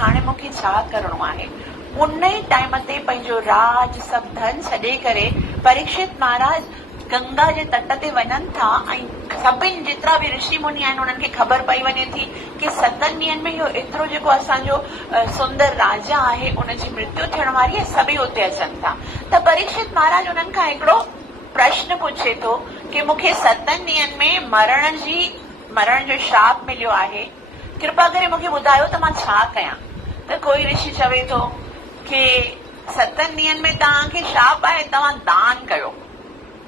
हाणे मूंखे छा करिणो आहे। उन ई टाइम ते पंहिंजो राज सभु धन छॾे करे परीक्षित महाराज गंगा जे तट ते वञनि था ऐं सभिनि जेतिरा बि ऋषि मुनि आहिनि उन्हनि खे ख़बर पई वञे थी कि 7 ॾींहंनि में इहो एतिरो जेको असांजो सुंदर राजा आहे उनजी मृत्यु थियण वारी आहे, सभई उते अचनि था। त परीक्षित महाराज उन्हनि खां हिकिड़ो प्रश्न पुछे थो कि मूंखे 7 ॾींहंनि में मरण जो श्राप मिलियो आहे, कृपा करे मूंखे ॿुधायो त मां छा कयां। त कोई ऋषि चवे थो कि 7 ॾींहंनि में तव्हांखे श्राप आहे, तव्हां दान कयो,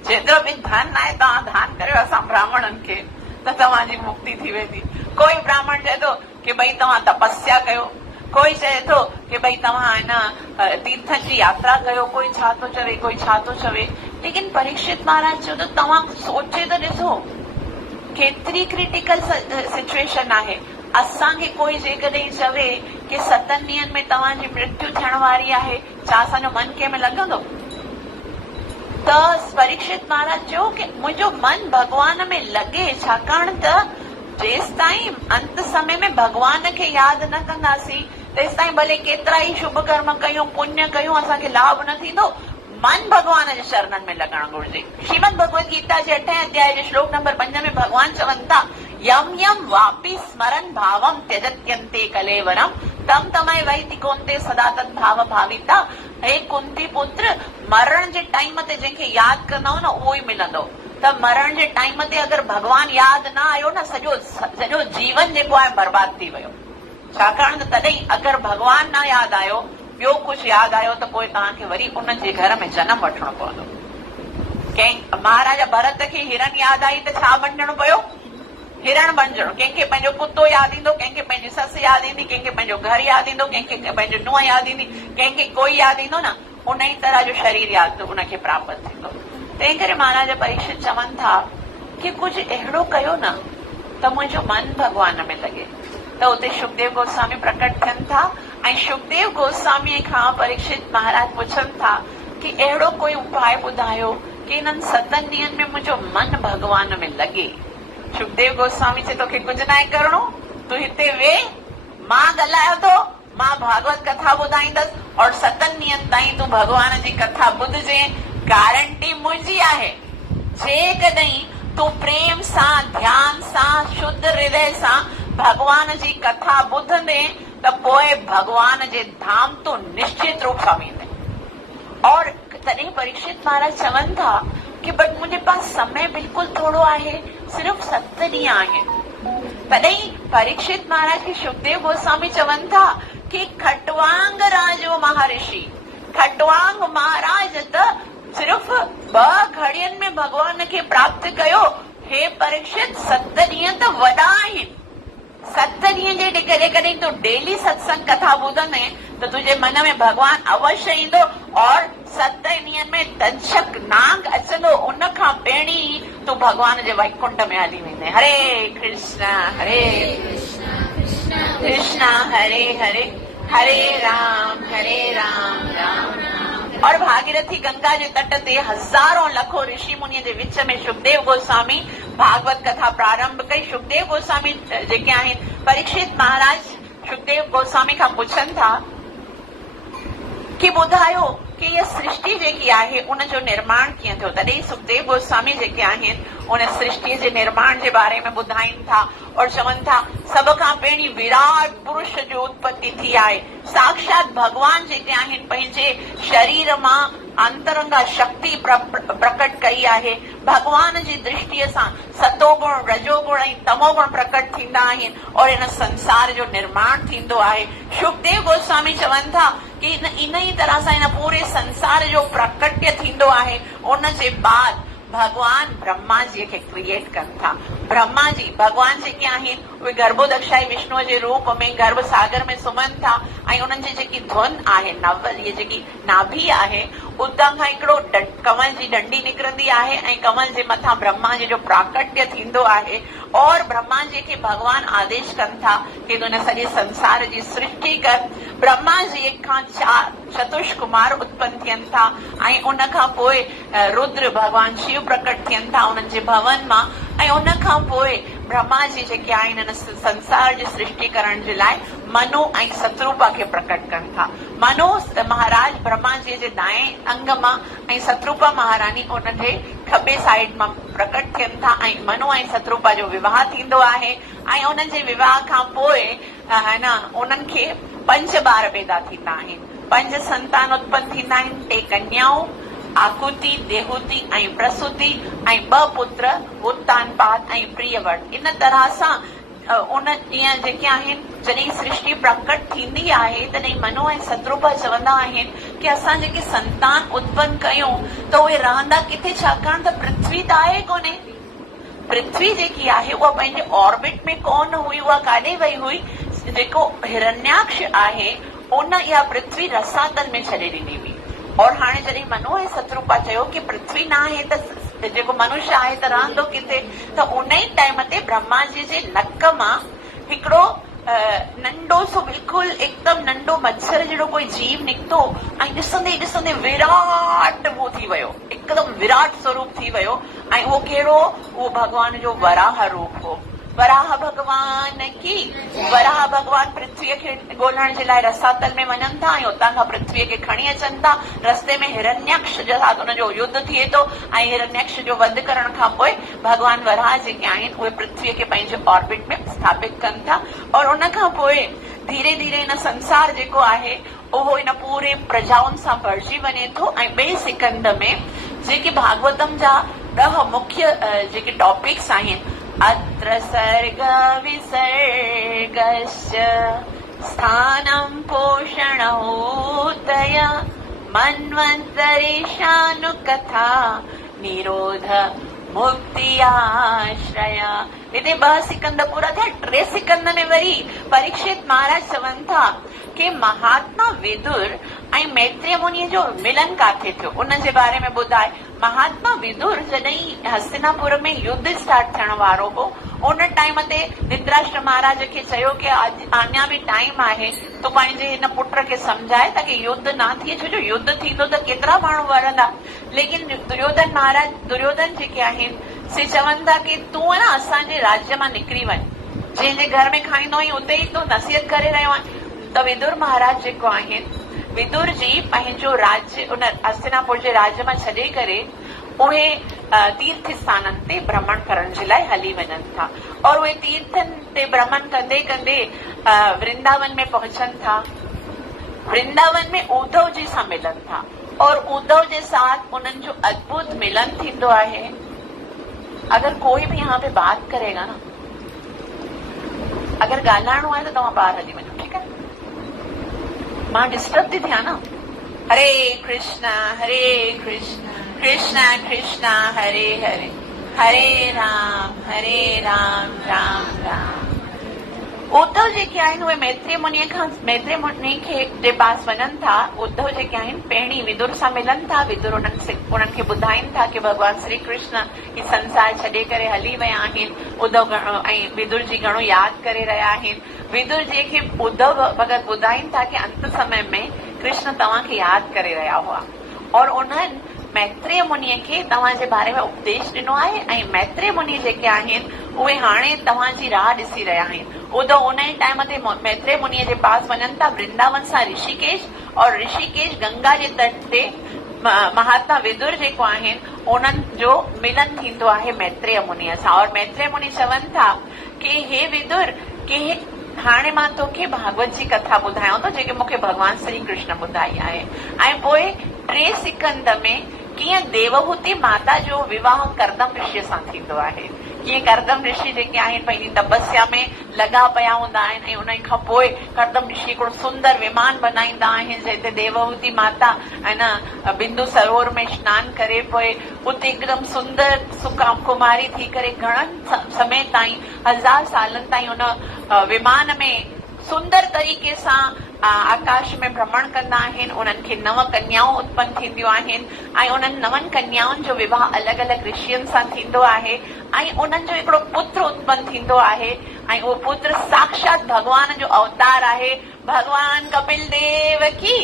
जेतिरो बि धन आहे तव्हां दान कयो असां ब्राह्मणनि खे, त तव्हांजी मुक्ति थी वेंदी। कोई ब्राह्मण चए थो कि भई तव्हां तपस्या कयो, कोई चए थो कि भई तव्हां हिन तीर्थनि जी यात्रा कयो, कोई छा थो चवे कोई छा थो चवे। लेकिन परीक्षित महाराज चयो त तव्हां सोचे त ॾिसो केतिरी क्रिटिकल सिचुएशन आहे। असांखे कोई जेकॾहिं चवे कि 7 ॾींहंनि में तव्हांजी मृत्यु थियण वारी आहे, छा असांजो मन कंहिं में लॻंदो? त परीक्षित महाराज चयो कि मुंहिंजो मन भगवान में लॻे, छाकाणि त जेसि ताईं अंत समय में भगवान खे यादि न कंदासीं तेसि ताईं भले केतिरा ई शुभ कर्म कयूं, पुण्य कयूं, असांखे लाभ न थींदो। मन भगवान जे चरणनि में लॻणु घुरिजे। श्रीमद भगवत गीता जे 8 अध्याय जे श्लोक नंबर 5 में भगवान चवनि था, यम यम वापि स्मरन भावम त्यजत्यन्ते कलेवरम तम तमय वैति कोन्ते सदा तद भाव भाविता। हे कुंती पुत्र, मरण जे टाइम ते जंहिंखे यादि कंदव न उहो ई मिलंदो। त मरण जे टाइम ते अगरि भगवान यादि न आयो न, सॼो जीवन जेको आहे बर्बाद थी वियो। छाकाणि त तॾहिं अगरि भगवान न यादि आयो, ॿियो कुझु यादि आयो त पोइ तव्हांखे वरी उन जे घर में जनम वठणो पवंदो। कंहिं महाराजा भरत खे हिरण यादि आई त छा बणजणो पियो? हिरण बणजणो। कंहिंखे पंहिंजो कुतो यादि ईंदो, कंहिंखे पंहिंजी ससु यादि ईंदी, कंहिंखे पंहिंजो घर यादि ईंदो, कंहिंखे पंहिंजो नुंहुं यादि ईंदी, कंहिंखे कोई यादि ईंदो न, उन ई तरह जो शरीर यादि उनखे प्राप्त थींदो। तंहिं करे महाराज परीक्षित चवनि था कि कुझु अहिड़ो कयो न त मुंहिंजो मन भगवान में लॻे। त उते सुखदेव गोस्वामी प्रकट थियनि था ऐं सुखदेव गोस्वामी खां परीक्षित महाराज पुछनि था कि अहिड़ो कोई उपाय ॿुधायो कि इन्हनि 7 ॾींहंनि में मुंहिंजो मन भगवान में लॻे। सुखदेव गोस्वामी चए तोखे कुझु न आहे करणो, तूं हिते वेह, मां ॻाल्हायो थो, मां भागवत कथा ॿुधाईंदसि और 7 ॾींहंनि ताईं तूं भगवान जी कथा ॿुधजे। गारंटी मुंहिंजी आहे, जेकॾहिं तूं प्रेम सां, ध्यान सां, शुद्ध हृदय सां भगवान जी कथा ॿुधंदे त पोइ भगवान जे धाम तूं निश्चित रूप सां वेंदे। और तॾहिं परीक्षित महाराज चवनि था कि बट मुंहिंजे पास समय बिल्कुलु थोरो आहे, सिर्फ़ 7 ॾींहं आहिनि। तॾहिं परीक्षित महाराज खे सुखदेव गोस्वामी चवनि था कि खटवांग राजो महर्षि, खटवांग महाराज त सिर्फ़ 2 घड़ियुनि में भगवान खे प्राप्त कयो। हे परीक्षित, 7 ॾींहं त वॾा आहिनि। 7 ॾींहं जे कॾहिं तूं डेली सत्संग कथा ॿुधंदे त तुंहिंजे मन में भगवान अवश्य ईंदो और 7 ॾींहंनि में तंशक नाग अचंदो, उन खां पहिरीं तूं भगवान जे वैकुंठ में हली वेंदे। हरे कृष्ण कृष्ण हरे हरे, हरे राम राम राम। और भागीरथी गंगा जे तट ते हज़ारों लखों ऋषि मुनिय जे विच में सुखदेव गोस्वामी भागवत कथा प्रारंभ कई। सुखदेव गोस्वामी जेके आहिनि, परीक्षित महाराज सुखदेव गोस्वामी खां पुछनि था कि ॿुधायो कि इहा सृष्टि जेकी आहे उनजो निर्माण कीअं थियो। तॾहिं सुखदेव गोस्वामी जेके आहिनि उन सृष्टि जे निर्माण जे बारे में ॿुधाइनि था और चवनि था सभ खां पहिरीं विराट पुरुष जो उत्पत्ति थी आहे। साक्षात भगवान जेके आहिनि पंहिंजे शरीर मां अंतरंगा शक्ति प्रकट कई आहे। भगवान जी दृष्टिअ सां सतोगुण, रजोगुण ऐं तमोगुण प्रकट थींदा आहिनि और इन संसार जो निर्माण थींदो आहे। सुखदेव गोस्वामी चवनि था कि इन ई तरह सां इन पूरे संसार जो प्रकट्य थींदो आहे। उन जे बाद भगवान ब्रह्मा जी खे क्रिएट कनि था। ब्रह्मा जी भगवान जेके आहिनि उहे गर्भोदक्षाई विष्णुअ जे रूप में गर्भ सागर में सुम्हनि था ऐं उन्हनि जी जेकी धुन आहे, नवल, इहे जेकी नाभि आहे, उतां खां हिकिड़ो कमल जी डंडी निकिरंदी आहे ऐं कमल जे मथां ब्रह्मा जी जो प्राकट्य थींदो आहे और ब्रह्मा जी खे भगवान आदेश कनि था कि तूं हिन सॼे संसार जी सृष्टि कर। ब्रह्मा जी खां चतुष कुमार उत्पन्न थियनि था ऐं उन खां पोइ रुद्र भगवान शिव प्रकट थियनि था उन्हनि जे भवन मां ऐं उन खां पोइ ब्रह्मा जी जेके आहिनि हिन संसार जी सृष्टि करण जे लाइ मनु ऐं सतरूपा खे प्रकट कनि था। मनु महाराज ब्रह्मा जी जे दाएं अंग मां ऐं सतरूपा महारानी उन जे खॿे साइड मां प्रकट थियनि था ऐं मनु ऐं सतरूपा जो विवाह थींदो आहे ऐं उन्हनि जे विवाह खां पोइ उन्हनि खे 5 ॿार पैदा थींदा आहिनि, 5 संतान उत्पन्न थींदा आहिनि, 3 कन्याऊं आकुति, देहुति ऐं प्रसूति ऐं 2 पुत्र उत्तानपाद ऐं प्रियवट। इन तरह सां उन ॾींहं जेके आहिनि जॾहिं सृष्टि प्रकट थींदी आहे तॾहिं मनु ऐं सतरूपा चवंदा आहिनि कि असां जेके संतान उत्पन्न कयूं त उहे रहंदा किथे, छाकाणि त पृथ्वी त आहे कोन्हे। पृथ्वी जेकी आहे उहा पंहिंजे ऑर्बिट में कोन हुई, उहा काॾे वई हुई। जेको हिरण्याक्ष आहे उन इहा पृथ्वी रसातल में छॾे ॾिनी हुई। और हाणे जॾहिं मनु ऐं सतरूपा चयो कि पृथ्वी न आहे त जेको मनुष्य आहे त रहंदो किथे, त उन ई टाइम ते ब्रह्मा जी जे नक मां हिकिड़ो नंढो सो बिल्कुलु एकदम नंढो मच्छर जहिड़ो कोई जीव निकितो ऐं ॾिसंदे ॾिसंदे विराट वो थी वियो, हिकदमि विराट स्वरूप थी वियो। ऐं उहो कहिड़ो, उहो भॻवान जो वराह रूप हो। वराह भगवान की, वराह भगवान पृथ्वीअ खे ॻोल्हण जे लाइ रसातल में वञनि था ऐं उतां खां पृथ्वीअ खे खणी अचनि था। रस्ते में हिरण्यक्ष जे साथ हुनजो युद्ध थिए थो ऐं हिरण्यक्ष जो वध करण खां पोइ भगवान वराह जेके आहिनि उहे पृथ्वीअ खे पंहिंजे ऑर्बिट में स्थापित कनि था। और उन खां पोइ धीरे धीरे इन संसार जेको आहे उहो इन पूरे प्रजाउनि सां भरिजी वञे थो। ऐं 2 सिकंद में जेके भागवतम जा 10 मुख्य जेके टॉपिक्स आहिनि, अत्र सर्ग विसर्गस्य स्थानं पोषणोदय मन्वन्तरेशानुकथा निरोध मुक्ति आश्रय। हिते 2 सिकंद पूरा थिया। 3 सिकंद में वरी परीक्षित महाराज चवनि था कि महात्मा विदुर ऐं मैत्रेय मुनि जो मिलन काथे थियो उन जे बारे में ॿुधाए। महात्मा विदुर जॾहिं हस्तिनापुर में युद्ध स्टार्ट थियण वारो हो उन टाइम ते धृतराष्ट्र महाराज खे चयो कि अञा बि टाइम आहे, तूं पंहिंजे हिन पुट खे सम्झाए ताकि युद्ध न थिए, छो जो युद्ध थींदो त केतिरा माण्हू मरंदा। लेकिन दुर्योधन जेके आहिनि से चवनि था कि तूं आहे न असांजे राज्य मां निकिरी वञ, जंहिंजे घर में खाईंदो आहीं उते ई तूं नसीहत करे रहियो आहीं। त विदुर महाराज जेको आहिनि, विदुर जी पंहिंजो राज्य उन हस्तिनापुर जे राज्य मां छॾे करे उहे तीर्थ स्थाननि ते भ्रमण करण जे लाइ हली वञनि था। और उहे तीर्थनि ते भ्रमण कंदे कंदे वृंदावन में पहुंचनि था। वृंदावन में उद्धव जी सां मिलनि था और उद्धव जे साथ उन्हनि जो अद्भुत मिलन थींदो आहे। अगर कोई भी यहाँ पे बात करेगा ना, अगर ॻाल्हाइणो आहे त तव्हां ॿाहिरि हली वञो, ठीकु आहे? मां डिस्टर्ब थी थियां न। हरे कृष्ण कृष्ण कृष्ण हरे हरे, हरे राम राम राम। उद्धव जेके आहिनि उहे मैत्रेय मुनि जे पास वञनि था। उद्धव जेके आहिनि पहिरीं विदुर सां मिलनि था। विदुर उन्हनि खे ॿुधाइनि था कि भॻवान श्री कृष्ण ही संसार छॾे करे हली विया आहिनि। उद्धव ऐं विदुर जी घणो यादि करे रहिया आहिनि। विदुर जी खे उद्धव भगत ॿुधाइनि था कि अंत समय में कृष्ण तव्हांखे यादि करे रहिया हुआ। और उन्हनि मैत्रेय मुनीअ खे तव्हांजे बारे में उपदेश ॾिनो आहे ऐं मैत्रेय मुनि जेके आहिनि उहे हाणे तव्हांजी राह ॾिसी रहिया आहिनि। उद्धव उन ई टाइम ते मैत्रेय मुनीअ जे पास वञनि था वृंदावन सां ऋषिकेश, और ऋषिकेश गंगा जे तट ते महात्मा विदुर जेको आहिनि उन्हनि जो मिलन थींदो आहे मैत्रेय मुनीअ सां। और मैत्रेय मुनि चवनि था कि हे विदुर, कि हाणे मां तोखे भागवत जी कथा ॿुधायांव थो जेके मूंखे भॻवान श्री कृष्ण ॿुधाई आहे। ऐं पोइ 3 सिकंद में कीअं देवहूति माता जो विवाह करदम ऋषि सां थींदो आहे, कीअं करदम ऋषि जेके आहिनि पंहिंजी तपस्या में लॻा पिया हूंदा आहिनि ऐं उन खां पोइ करदम ऋषि हिकिड़ो सुंदर विमान बनाईंदा आहिनि जंहिं ते देवहूति माता है न बिंदु सरोवर में सनानु करे पोइ उते हिकदमि सुंदर कुमारी थी करे घणनि समय ताईं 1000 सालनि ताईं उन विमान में सुंदर तरीक़े सां आकाश में भ्रमण कंदा आहिनि। उन्हनि खे 9 कन्याऊं उत्पन्न थींदियूं आहिनि ऐं उन्हनि 9 कन्याउनि जो विवाह अलॻि अलॻि ऋषियुनि सां थींदो आहे ऐं उन्हनि जो हिकिड़ो पुत्र उत्पन्न थींदो आहे ऐं उहो पुत्र साक्षात भॻवान जो अवतार आहे, भॻवान कपिल देव की।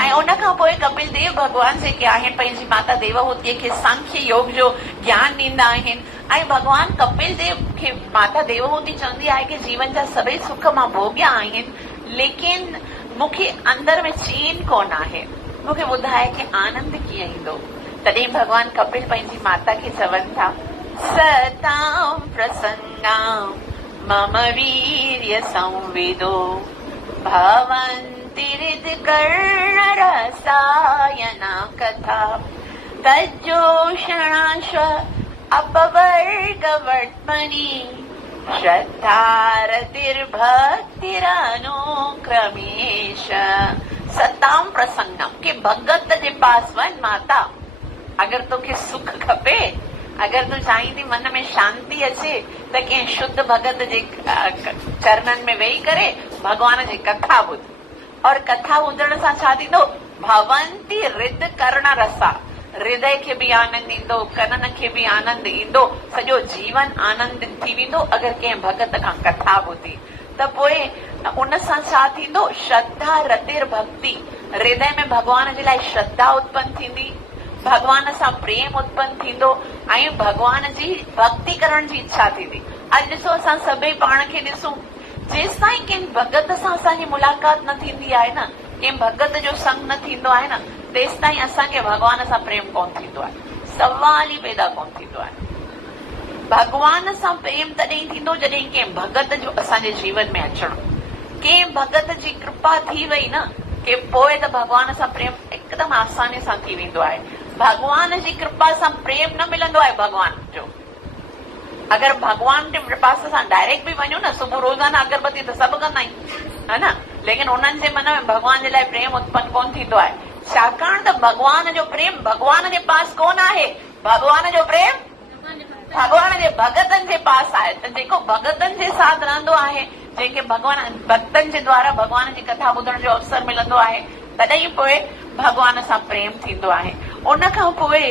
ऐं उन खां पोइ कपिल देव भॻवान जेके आहिनि पंहिंजी माता देवहूतिअ खे सांख्य योग जो ज्ञान ॾींदा आहिनि ऐं भॻवान कपिल देव खे माता देवहूति चवंदी आहे कि जीवन जा सभई सुख मां भोॻिया आहिनि लेकिन मूंखे अंदर में चैन कोन आहे, मूंखे ॿुधाए कि आनंद कीअं ईंदो। तॾहिं भगवान कपिल पंहिंजी माता खे चवनि था, सतां प्रसंगां मम वीर्य संविदो भवन्ति हृदकर्ण रसायना कथा तज्जोषणाश्व अपवर्गवर्त्मनि श्रद्धारतिर्भक्तिरनुक्रमेश। सतां प्रसंगम के भगत जे पास वञ माता, अगर तोखे सुख खपे, अगर तू चाहींदी मन में शांति अचे त कंहिं शुद्ध भगत जे चरणनि में वेही करे भगवान जी कथा ॿुध। और कथा ॿुधण सां छा थींदो, भवंती हृद कर्ण रसा, हृदय खे बि आनंद ईंदो, कनन खे बि आनंद ईंदो, सॼो जीवन आनंदित थी वेंदो अगर कंहिं भगत खां कथा ॿुधी। त पोइ उन सां छा थींदो, श्रद्धा रतिर भक्ति, हृदय में भगवान जे लाइ श्रद्धा उत्पन्न थींदी, भगवान सां प्रेम उत्पन्न थींदो ऐं भगवान जी भक्ति करण जी इच्छा थींदी। अॼु ॾिसो असां सभई पाण खे ॾिसूं, जेसि ताईं कंहिं भगत सां असांजी मुलाक़ात न थींदी आहे न, कंहिं भगत जो संग न थींदो आहे न, तेसि ताईं असांखे भगवान सां प्रेम कोन थींदो आहे, सवाल ई पैदा कोन थींदो आहे। भगवान सां प्रेम तॾहिं थींदो जॾहिं कंहिं भगत जो असांजे जीवन में अचणो, कंहिं भगत जी कृपा थी वई न कि पोइ त भगवान सां प्रेम हिकदमि आसानी सां थी वेंदो आहे। भगवान जी कृपा सां प्रेम न मिलंदो आहे भगवान जो। अगर भगवान जे पास असां डायरेक्ट बि वञूं न, सुबुह रोज़ाना अगरबत्ती त सभु कंदा आहियूं, है न, लेकिन उन्हनि जे मन में भगवान जे लाइ प्रेम उत्पन्न कोन थींदो आहे, छाकाणि त भगवान जो प्रेम भगवान जे पास कोन आहे, भगवान जो प्रेम भगवान जे भगतनि जे पास आहे। त जेको भगतनि जे साथ रहंदो आहे, जंहिंखे भगवान भक्तनि जे द्वारा भगवान जी कथा ॿुधण जो अवसर मिलंदो आहे, तॾहिं पोइ भगवान सां प्रेम थींदो आहे। उन खां पोइ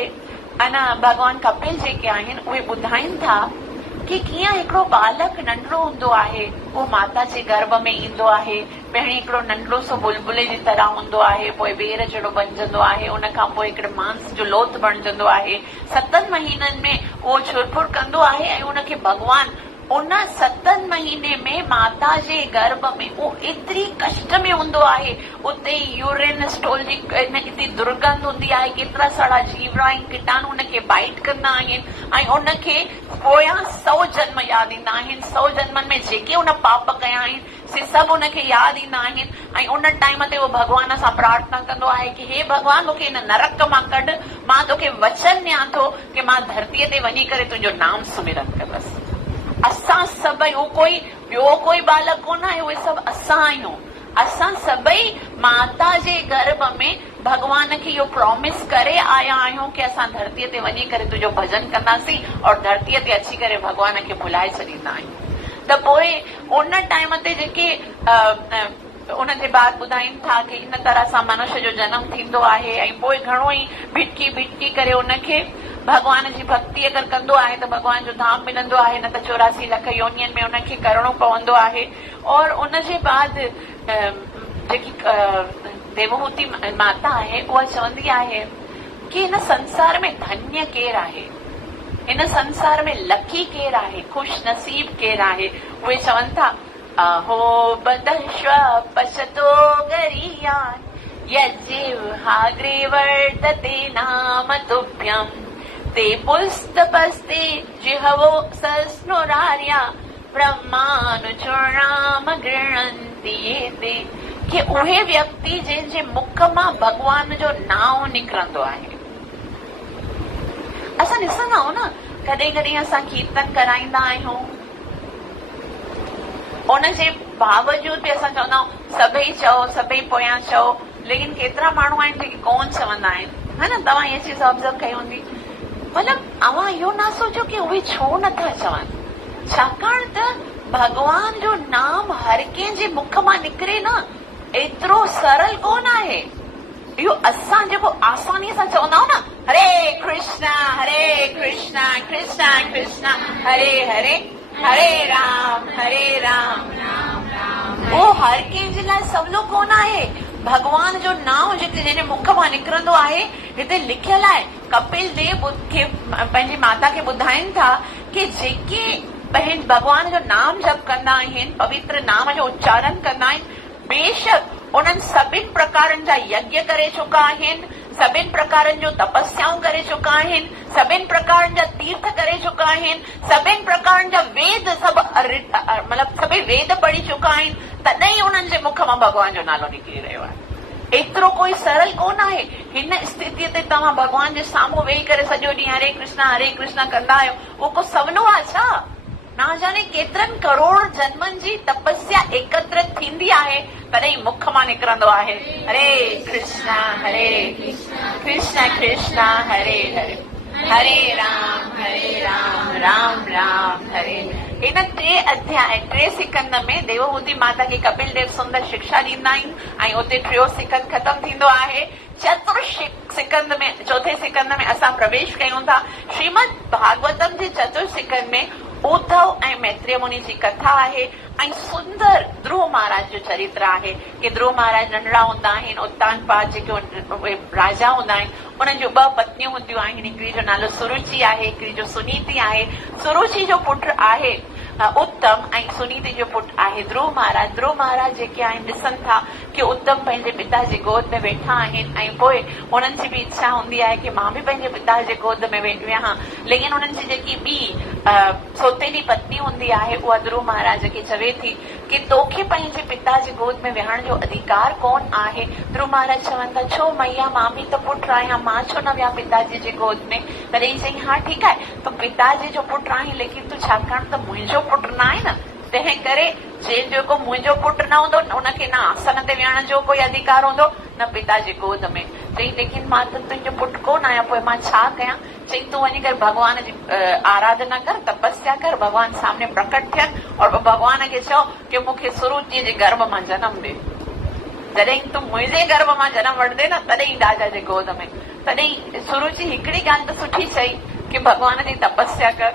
अञा भगवान कपिल जेके आहिनि उहे ॿुधाइनि था कि कीअं हिकिड़ो बालक नंढड़ो हूंदो आहे, उहो माता जे गर्भ में ईंदो आहे, पहिरीं हिकिड़ो नंढड़ो सो बुलबुले जी तरह हूंदो आहे, पोइ ॿेर जहिड़ो बणजंदो आहे, उन खां पोइ हिकिड़े मांस जो लोथ बणजंदो आहे, 7 महीननि में उहो छुरफुर कंदो आहे ऐं उनखे भगवान उन 7 महीने में माता जे गर्भ में वो एतिरी कष्ट में हूंदो आहे, उते यूरिन स्टोल जी एतिरी दुर्गंध हूंदी आहे, केतिरा सारा जीवड़ा ऐं कीटाणु उनखे बाइट कंदा आहिनि ऐं उनखे पोयां 100 जन्म यादि ईंदा आहिनि। 100 जन्मनि में जेके उन पाप कया आहिनि से सभु उनखे यादि ईंदा आहिनि ऐं उन टाइम ते उहो भगवान सां प्रार्थना कंदो आहे कि हे भगवान मूंखे हिन नरक मां कढ, मां तोखे वचन ॾियां थो कि मां धरतीअ ते वञी करे तुंहिंजो नाम सुमिरन कंदसि। असां सभई, उहो कोई ॿियो कोई बालक कोन आहे, उहे सभु असां आहियूं। असां सभई माता जे गर्भ में भगवान खे इहो प्रॉमिस करे आया आहियूं कि असां धरतीअ ते वञी करे तुंहिंजो भजन कंदासीं और धरतीअ ते अची करे भगवान खे भुलाए छॾींदा आहियूं। त पोइ उन टाइम ते जेके उन जे बाद ॿुधाइनि था कि इन तरह सां मनुष्य जो जनम थींदो आहे ऐं पोइ घणो ई भिटकी भिटकी करे उनखे भगवान जी भक्ति अगर कंदो आहे त भगवान जो धाम मिलंदो आहे, न त 84 लख योनियनि में उनखे करणो पवंदो आहे। और उन जे बाद जेकी देवहूति माता आहे उहा चवंदी आहे कि हिन संसार में धन्य केरु आहे, हिन संसार में लकी केरु आहे, खुश नसीब केरु आहे। उहे चवनि था, अहो बदश्व पशतो गरीयान यज्जिह्वाग्रे वर्तते नाम तुभ्यं ते पुस्तपस्ते जिहवो सस्नुरार्या ब्रह्मानुचूर्णाम गृह्णन्ति एते। कि उहे व्यक्ति जंहिंजे मुख मां भगवान जो नाम निकिरंदो आहे। असां ॾिसंदा आहियूं न, कॾहिं कॾहिं असां कीर्तन कराईंदा आहियूं, उन जे बावजूद बि असां चवंदा आहियूं सभई चओ, सभई पोयां चओ, लेकिन केतिरा माण्हू आहिनि जेके कोन चवंदा आहिनि, है न। तव्हां इहा चीज ऑब्ज़र्व कई हूंदी। मतिलबु अवां इहो न सोचो कि उहे छो नथा चवनि, छाकाणि त भगवान जो नाम हर कंहिंजे मुख मां निकिरे न, एतिरो सरल कोन आहे। इहो असां जेको आसानीअ सां चवंदा आहियूं न, हरे कृष्णा कृष्णा कृष्णा हरे हरे, हरे राम राम राम, वो हर कंहिंजे लाइ सवलो कोन आहे। भगवान जो नाम जिते जंहिंजे मुख मां निकिरंदो आहे, हिते लिखियल आहे। कपिल देव खे पंहिंजी माता खे ॿुधाइनि था कि जेके भगवान जो नाम जप कंदा आहिनि, पवित्र नाम जो उच्चारण कंदा आहिनि, बेशक उन्हनि सभिनि प्रकारनि जा यज्ञ करे चुका आहिनि, सभिनि प्रकारनि जो तपस्याऊं करे चुका आहिनि, सभिनि प्रकारनि जा तीर्थ करे चुका आहिनि, सभिनि प्रकारनि जा वेद सभु मतिलबु सभई वेद पढ़ी चुका आहिनि, तॾहिं उन्हनि जे मुख मां भॻवान जो नालो निकिरी रहियो आहे। एतिरो कोई सरल कोन आहे। हिन स्थितीअ ते तव्हां भॻवान जे साम्हूं वेही करे सॼो ॾींहुं हरे कृष्णा कंदा आहियो, उहो को सवलो आहे छा? ना जाने केतिरनि करोड़ जन्मनि जी तपस्या एकत्रित थींदी आहे, तॾहिं मुख मां निकिरंदो आहे हरे कृष्णा कृष्णा कृष्णा हरे हरे, हरे राम राम राम हरे। इन 3 सिकंद में देवहूति माता खे कपिल देव सुंदर शिक्षा ॾींदा आहिनि ऐं उते 3 सिकंद ख़तम थींदो आहे। सिकंद में 4 सिकंद में असां प्रवेश कयूं था। श्रीमद भागवतम जे 4 सिकंद में उद्धव ऐं मैत्रेय मुनि जी कथा आहे ऐं सुंदर ध्रुव महाराज जो चरित्र आहे कि ध्रुव महाराज नंढड़ा हूंदा आहिनि, उत्तानपाद जेके उहे राजा हूंदा आहिनि, उन्हनि जो 2 पत्नियूं हूंदियूं आहिनि। हिकिड़ी जो नालो सुरुचि आहे, हिकिड़ी जो सुनीति आहे। सुरुचि जो पुटु आहे उत्तम ऐं सुनीति जो पुटु आहे ध्रुव महाराज। ध्रुव महाराज जेके आहिनि ॾिसनि था कि उत्तम पंहिंजे पिता जे गोद में वेठा आहिनि ऐं पोइ उन्हनि जी बि इच्छा हूंदी आहे कि मां बि पंहिंजे पिता जे गोद में वेहां, लेकिन उन्हनि जी जेकी ॿी सोतेली पत्नी हूंदी आहे उहा ध्रुव महाराज खे चवे थी कि तोखे पंहिंजे पिता जे गोद में वेहण जो अधिकार कोन आहे। ध्रुव महाराज चवनि था छो मैया, मां बि त पुटु आहियां, मां छो न वियां पिताजी जे गोद में? तॾहिं चई हा ठीकु आहे, तूं पिताजी जो पुटु आहीं, लेकिन तूं छाकाणि त मुंहिंजो पुटु न आहे न, तंहिं करे जेको मुंहिंजो पुटु न हूंदो उनखे न आसन ते विहण जो कोई अधिकार हूंदो न पिता जे गोद में। चई लेकिन मां त तुंहिंजो पुटु कोन आहियां, पोइ मां छा कयां? चई तूं वञी करे भॻवान जी आराधना कर, तपस्या कर, भॻवान सामने प्रकट थियनि और भॻवान खे चओ कि मूंखे सुरुचि जे गर्भ मां जनम ॾे। जॾहिं तूं मुंहिंजे गर्भ मां जनम वठंदे न तॾहिं राजा जे गोद में। तॾहिं सुरुचि हिकिड़ी ॻाल्हि त सुठी चई कि भॻवान जी तपस्या कर,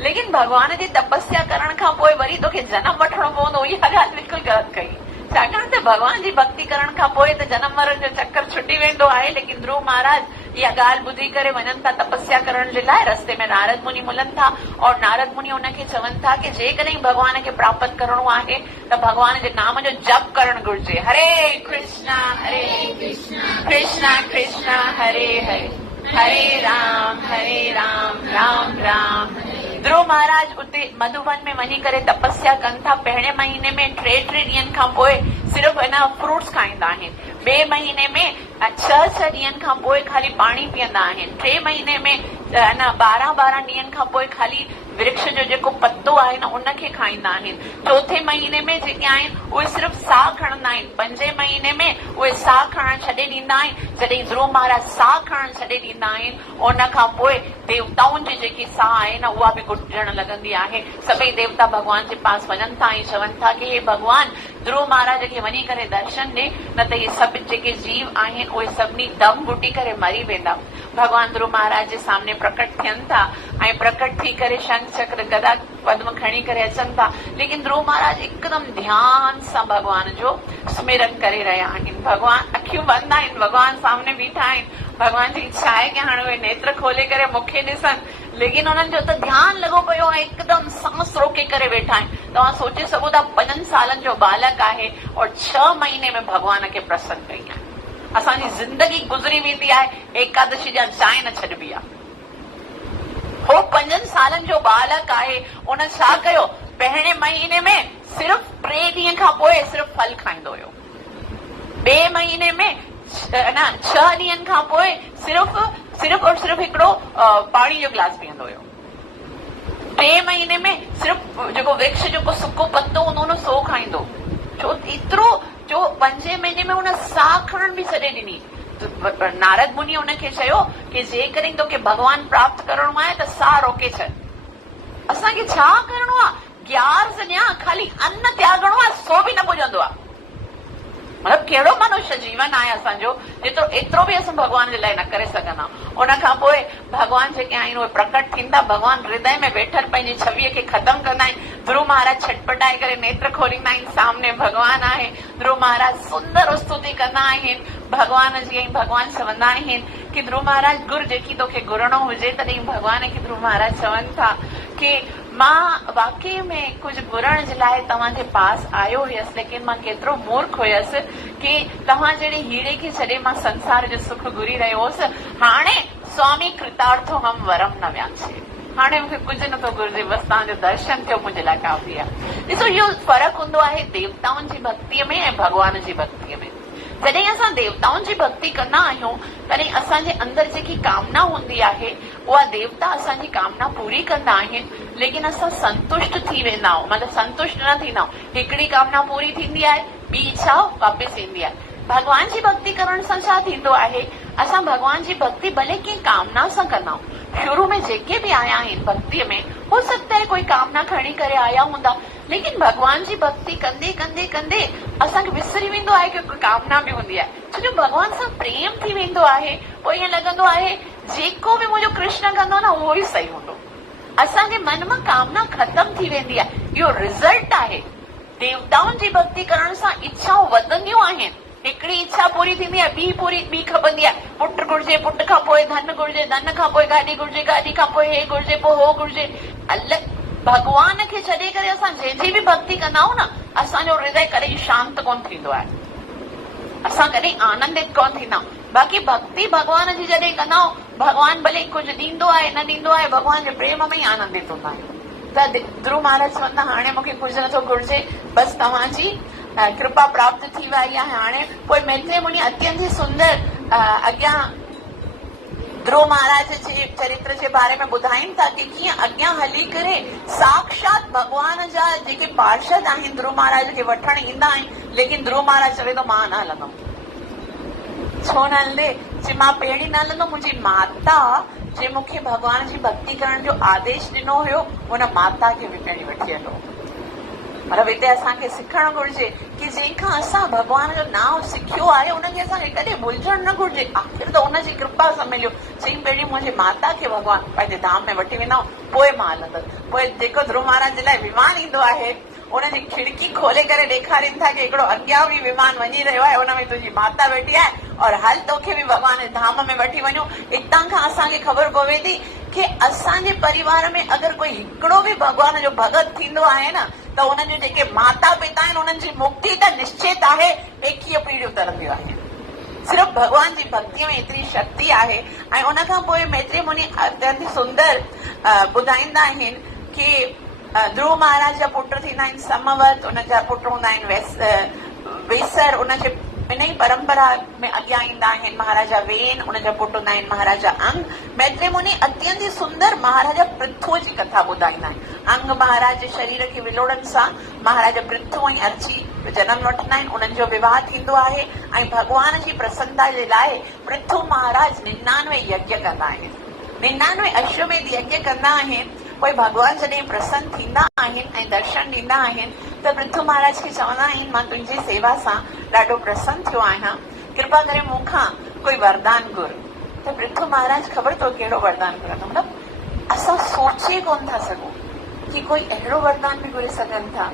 लेकिन भॻवान जी तपस्या करण खां पोइ वरी तोखे जनम वठणो पवंदो, इहा ॻाल्हि बिल्कुलु ग़लति कई। छाकाणि त भॻवान जी भक्ति करण खां पोइ त जनम मरण जो चक्कर छुटी वेंदो आहे। लेकिन ध्रुव महाराज इहा ॻाल्हि ॿुधी करे वञनि था तपस्या करण जे लाइ। रस्ते में नारद मुनि मिलनि था और नारद मुनि हुनखे चवनि था कि जेकॾहिं भॻवान खे प्राप्त करणो आहे त भॻवान जे नाम जो जप करणु घुर्जे। हरे कृष्णा कृष्णा कृष्णा हरे हरे, हरे राम राम राम। ध्रुव महाराज उते मधुबन में वञी करे तपस्या कनि था। पहिरें महीने में 3 ॾींहंनि खां पोइ सिर्फ़ फ्रूट्स खाईंदा आहिनि। 2 महीने में 6 ॾींहंनि खां पोइ खाली पाणी पीअंदा आहिनि। 3 महीने में 12 ॾींहंनि खां पोइ खाली वृक्ष जो जेको पत्तो आहे न उनखे खाईंदा आहिनि। 4 महीने में जेके आहिनि उहे सिर्फ़ साह खणंदा आहिनि। 5 महीने में उहे साह खणणु छॾे ॾींदा आहिनि। जॾहिं ध्रुव महाराज साह खणणु छॾे ॾींदा आहिनि उन खां पोइ देवताउनि जी जेकी साह आहे न उहा बि घुटजण लॻंदी आहे। सभई देवता भॻवान जे पास वञनि था ऐं चवनि था कि हे भॻवान, ध्रुव महाराज खे वञी करे दर्शन ॾे, न त इहे सभु जेके जीव आहिनि उहे सभिनी दम घुटी करे मरी वेंदा। भॻवान ध्रुव महाराज जे सामने प्रकट थियनि था ऐं प्रकट थी करे शंख चक्र गदा पद्म खणी करे अचनि था। लेकिन ध्रुव महाराज हिकदमि ध्यान सां भॻवान जो स्मरण करे रहिया आहिनि। भॻवान अखियूं बंदि आहिनि, भॻवान सामने बीठा आहिनि। भॻवान जी इच्छा आहे कि हाणे उहे नेत्र खोले करे मूंखे ॾिसनि, लेकिन उन्हनि जो त ध्यानु लॻो पियो आहे, हिकदमि सांस रोके करे वेठा आहिनि। तव्हां सोचे सघो था 5 सालनि जो बालक आहे और 6 महीने में भॻवान खे प्रसन्न कई आहे। असांजी ज़िंदगी गुज़री वेंदी आहे, एकादशी जा चांहि न छॾिबी आहे। हो 5 सालनि जो बालक आहे, उन छा कयो? पहिरें महीने में सिर्फ़ 3 ॾींहं खां पोइ सिर्फ़ फल खाईंदो हुयो। 2 महीने में 6 ॾींहंनि खां पोइ सिर्फ़ हिकिड़ो पाणी जो गिलास पीअंदो हुयो। 3 महीने में सिर्फ़ जेको वृक्ष जेको सुको पत्तो हूंदो न सो खाईंदो। छो एतिरो जो 5 महीने में हुन साह खणण बि छॾे ॾिनी। नारद मुनि हुनखे चयो कि जेकॾहिं तोखे भॻवान प्राप्त करणो आहे त साह रोके छॾ। असांखे छा करणो आहे? ग्यारस ॾियां खाली अन्न त्यागणो आहे, सो बि न पुॼंदो आहे। मतिलबु कहिड़ो मनुष्य जीवन आहे असांजो जेतिरो एतिरो बि असां भॻवान जे लाइ न करे सघंदा। उन खां पोइ भॻवान जेके आहिनि उहे प्रकट थींदा। भॻवान हृदय में वेठल पंहिंजी छवीअ खे ख़तमु कंदा आहिनि। ध्रुव महाराज छटपटाए करे नेत्र खोलींदा आहिनि, सामने भॻवान आहे। ध्रुव महाराज सुंदर स्तुति कंदा आहिनि भॻवान जी। भॻवान चवंदा आहिनि कि ध्रुव महाराज गुर जेकी तोखे घुरणो हुजे, तॾहिं भॻवान खे ध्रुव महाराज चवनि था कि मां वाकई में कुछ घुरण जे लाइ तव्हांजे पास आयो हुयसि, लेकिन मां केतिरो मूर्ख हुयसि कि तव्हां जहिड़े हीरे खे छॾे मां संसार जो सुख घुरी रहियो हुअसि। हाणे स्वामी कृतार्थो हम वरम न वियासीं, हाणे मूंखे कुझु नथो घुरिजे, बसि तव्हांजो दर्शन थियो मुंहिंजे लाइ काफ़ी आहे। ॾिसो, इहो फ़र्क़ु हूंदो आहे देवताउनि जी भक्तीअ में ऐं भॻवान जी भक्तीअ में। जॾहिं असां देवताउनि जी भक्ति कंदा आहियूं, तॾहिं असांजे अंदरि जेकी कामना हूंदी आहे उहा देवता असांजी कामना पूरी कंदा आहिनि, लेकिन असां संतुष्ट थी वेंदा आहियूं, मतिलबु संतुष्ट न थींदा आहियूं। हिकिड़ी कामना पूरी थींदी आहे, ॿी इच्छा वापसि ईंदी आहे। भॻवान जी भक्ति करण सां छा थींदो आहे, असां भॻवान जी भक्ति भले कंहिं कामना सां कंदा आहियूं। शुरू में जेके बि आया आहिनि भक्तीअ में, हो सकता है कोई कामना खणी करे आया हूंदा, लेकिन भॻवान जी भक्ति कंदे कंदे कंदे असांखे विसरी वेंदो आहे कि कोई कामना बि हूंदी आहे। छो जो भॻवान सां प्रेम थी वेंदो आहे, पोइ ईअं लॻंदो आहे जेको बि मुंहिंजो कृष्ण कंदो न उहो ई सही हूंदो। असांजे मन मां कामना ख़तम थी वेंदी आहे। इहो रिज़ल्ट आहे। देवताउनि जी भक्ति करण सां इच्छाऊं वधंदियूं आहिनि। हिकिड़ी इच्छा पूरी थींदी आहे, ॿी खपंदी आहे। पुट घुर्जे, पुट खां पोइ धन घुर्जे, धन खां पोइ गाॾी घुर्जे, गाॾी खां पोइ हे घुर्जे, पोइ हो घुर्जे। अलॻि भॻवान खे छॾे करे असां जंहिंजी बि भक्ति कंदा आहियूं न, असांजो हृदय कॾहिं शांत कोन थींदो आहे, असां कॾहिं आनंदित कोन थींदा आहियूं। बाक़ी भक्ति भॻवान जी जॾहिं कंदा आहियूं, भॻवान भले कुझु ॾींदो आहे न ॾींदो आहे, भॻवान जे प्रेम में ई आनंदित हूंदा आहियूं। त ध्रुव महाराज चवंदा, हाणे मूंखे कुझु नथो घुर्जे, बसि तव्हांजी कृपा प्राप्त थी वई आहे। हाणे पोइ मैत्रेय मुनि अत्यंत सुंदर अॻियां ध्रुव महाराज जे चरित्र जे बारे में ॿुधाइनि था कि कीअं अॻियां हली करे साक्षात भॻवान जा जेके पार्षद आहिनि ध्रुव महाराज खे वठण ईंदा आहिनि, लेकिन ध्रुव महाराज चवे थो मां न हलंदुमि। छो न हलंदे? जे मां पहिरीं न हलंदुमि, मुंहिंजी माता जे मूंखे भॻवान जी भक्ति करण जो आदेश ॾिनो हुयो, हुन माता खे बि पहिरीं वठी हलो। मतिलबु हिते असांखे सिखणु घुर्जे कि जंहिंखां असां भॻवान जो नाम सिखियो आहे उनखे असांखे कॾहिं भुलिजणु न घुर्जे। आख़िर त उनजी कृपा सां मिलियो। चई पहिरीं मुंहिंजी माता खे भॻवान पंहिंजे धाम में वठी वेंदा, पोइ मां हलंदसि। पोइ जेको ध्रुव महाराज जे लाइ विमान ईंदो आहे, उनजी खिड़की खोले करे ॾेखारीनि था कि हिकिड़ो अॻियां बि विमान वञी रहियो आहे, उन में तुंहिंजी माता वेठी आहे और हल तोखे बि भॻवान जे धाम में वठी वञूं। हितां खां असांखे ख़बर पवे थी कि असांजे परिवार में अगरि कोई हिकिड़ो बि भॻवान जो भॻत थींदो आहे न, त उन्हनि जो जेके माता पिता आहिनि उन्हनि जी मुक्ति त निश्चित आहे, 21 पीढ़ियूं तरंदियूं आहिनि। सिर्फ़ु भॻवान जी भक्तीअ में एतिरी शक्ति आहे। ऐं उनखां पोइ मैत्रेय मुनि अत्यंत सुंदर ॿुधाईंदा आहिनि कि ध्रुव महाराज जा पुट थींदा आहिनि समवत, उनजा पुट हूंदा आहिनि वेसर, उनजे इन ई परंपरा में अॻियां ईंदा आहिनि महाराजा वेन, उनजा पुट हूंदा आहिनि महाराजा अंग। मैत्रेय मुनि अत्यंत सुंदर महाराजा पृथु जी कथा ॿुधाईंदा आहिनि। अंग महाराज जे शरीर खे विलोड़न सां महाराजा पृथु ऐं अर्ची जनम वठंदा आहिनि, उन्हनि जो विवाह थींदो आहे ऐं भॻवान जी प्रसन्नता जे लाइ पृथु महाराज 99 यज्ञ कंदा आहिनि, 99 अश्वमेध यज्ञ कंदा आहिनि। पोइ भॻवान जॾहिं प्रसन्न थींदा आहिनि ऐं दर्शन ॾींदा आहिनि, त पृथु महाराज खे चवंदा आहिनि मां तुंहिंजी सेवा सां ॾाढो प्रसन्न थियो आहियां, कृपा करे मूंखां कोई वरदान घुर। त पृथु महाराज ख़बर अथव कहिड़ो वरदान घुरंदो? मतिलबु असां सोचे कोन था सघूं कि कोई अहिड़ो वरदान बि घुरे सघनि था।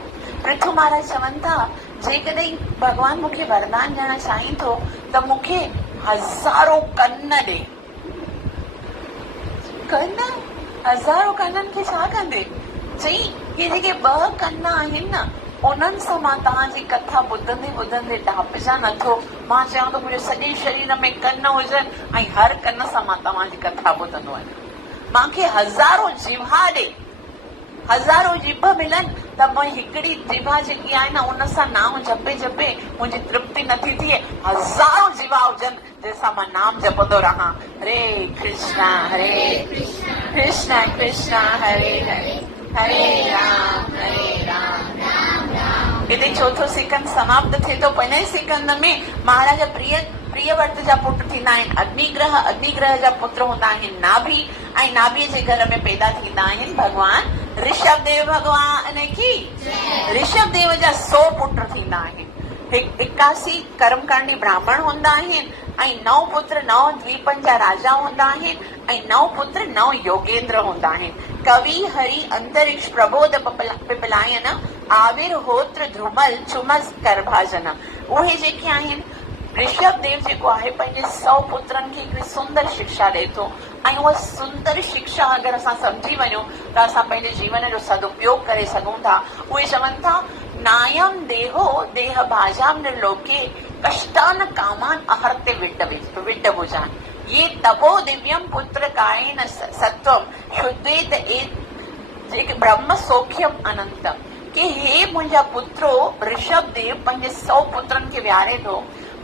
पृथु महाराज चवनि था जेकॾहिं भॻवान मूंखे वरदान ॾियणु चाहीं थो त मूंखे 1000 कन ॾे। कन? 1000 कननि खे छा कंदे? चई हे जेके 2 कन आहिनि न, उन्हनि सां मां तव्हांजी कथा ॿुधंदे ॿुधंदे ढापजा नथो। मां चवां थो मुंहिंजे सॼे शरीर में कन हुजनि ऐं हर कन सां मां तव्हांजी कथा ॿुधंदो आहियां। मूंखे 1000 जिभा ॾे, 1000 जिभ मिलनि त मां हिकिड़ी जिभा जेकी आहे न उन सां नाम जपे जपे मुंहिंजी तृप्ति नथी थिए। 1000 जिभा हुजनि जंहिंसां मां नाम जपंदो रहां, हरे कृष्णा कृष्ण कृष्ण हरे हरे, हरे राम राम राम। हिते चौथो सिकंद समाप्त थिए थो। 5 सिकंद में महाराजा प्रियव्रत जा पुट थींदा आहिनि अग्निग्रह, अग्निग्रह जा पुत्र हूंदा आहिनि नाभि, ऐं नाभि जे घर में पैदा थींदा आहिनि भॻवान ऋषभदेव भॻवान की। ऋषभदेव जा 100 पुट थींदा आहिनि। 81 कर्मकांडी ब्राह्मण हूंदा आहिनि ऐं 9 पुत्र 9 द्वीपनि जा राजा हूंदा आहिनि ऐं 9 पुत्र 9 योगेंद्र हूंदा आहिनि। कवि हरि अंतरिक्ष प्रबोध पिपलायन आविर होत्र ध्रुमल चुमस करभाजन, उहे जेके आहिनि ऋषभ देव जेको आहे पंहिंजे 100 पुत्रनि खे हिकिड़ी सुंदर शिक्षा ॾे थो ऐं उहा सुंदर शिक्षा अगरि असां सम्झी वञूं त असां पंहिंजे जीवन जो सदुपयोग करे सघूं था। उहे चवनि था नायम देहो देह भाजाम निर्लोके कष्टान कामान अहर्ते विड्ड भुजान ये तपो दिव्यम पुत्र कायेन सत्वम शुद्धेत एक ब्रह्म सौख्यम अनंतम कि हे मुंहिंजा पुत्रो ऋषभ देव पंहिंजे 100 पुत्रनि खे विहारे थो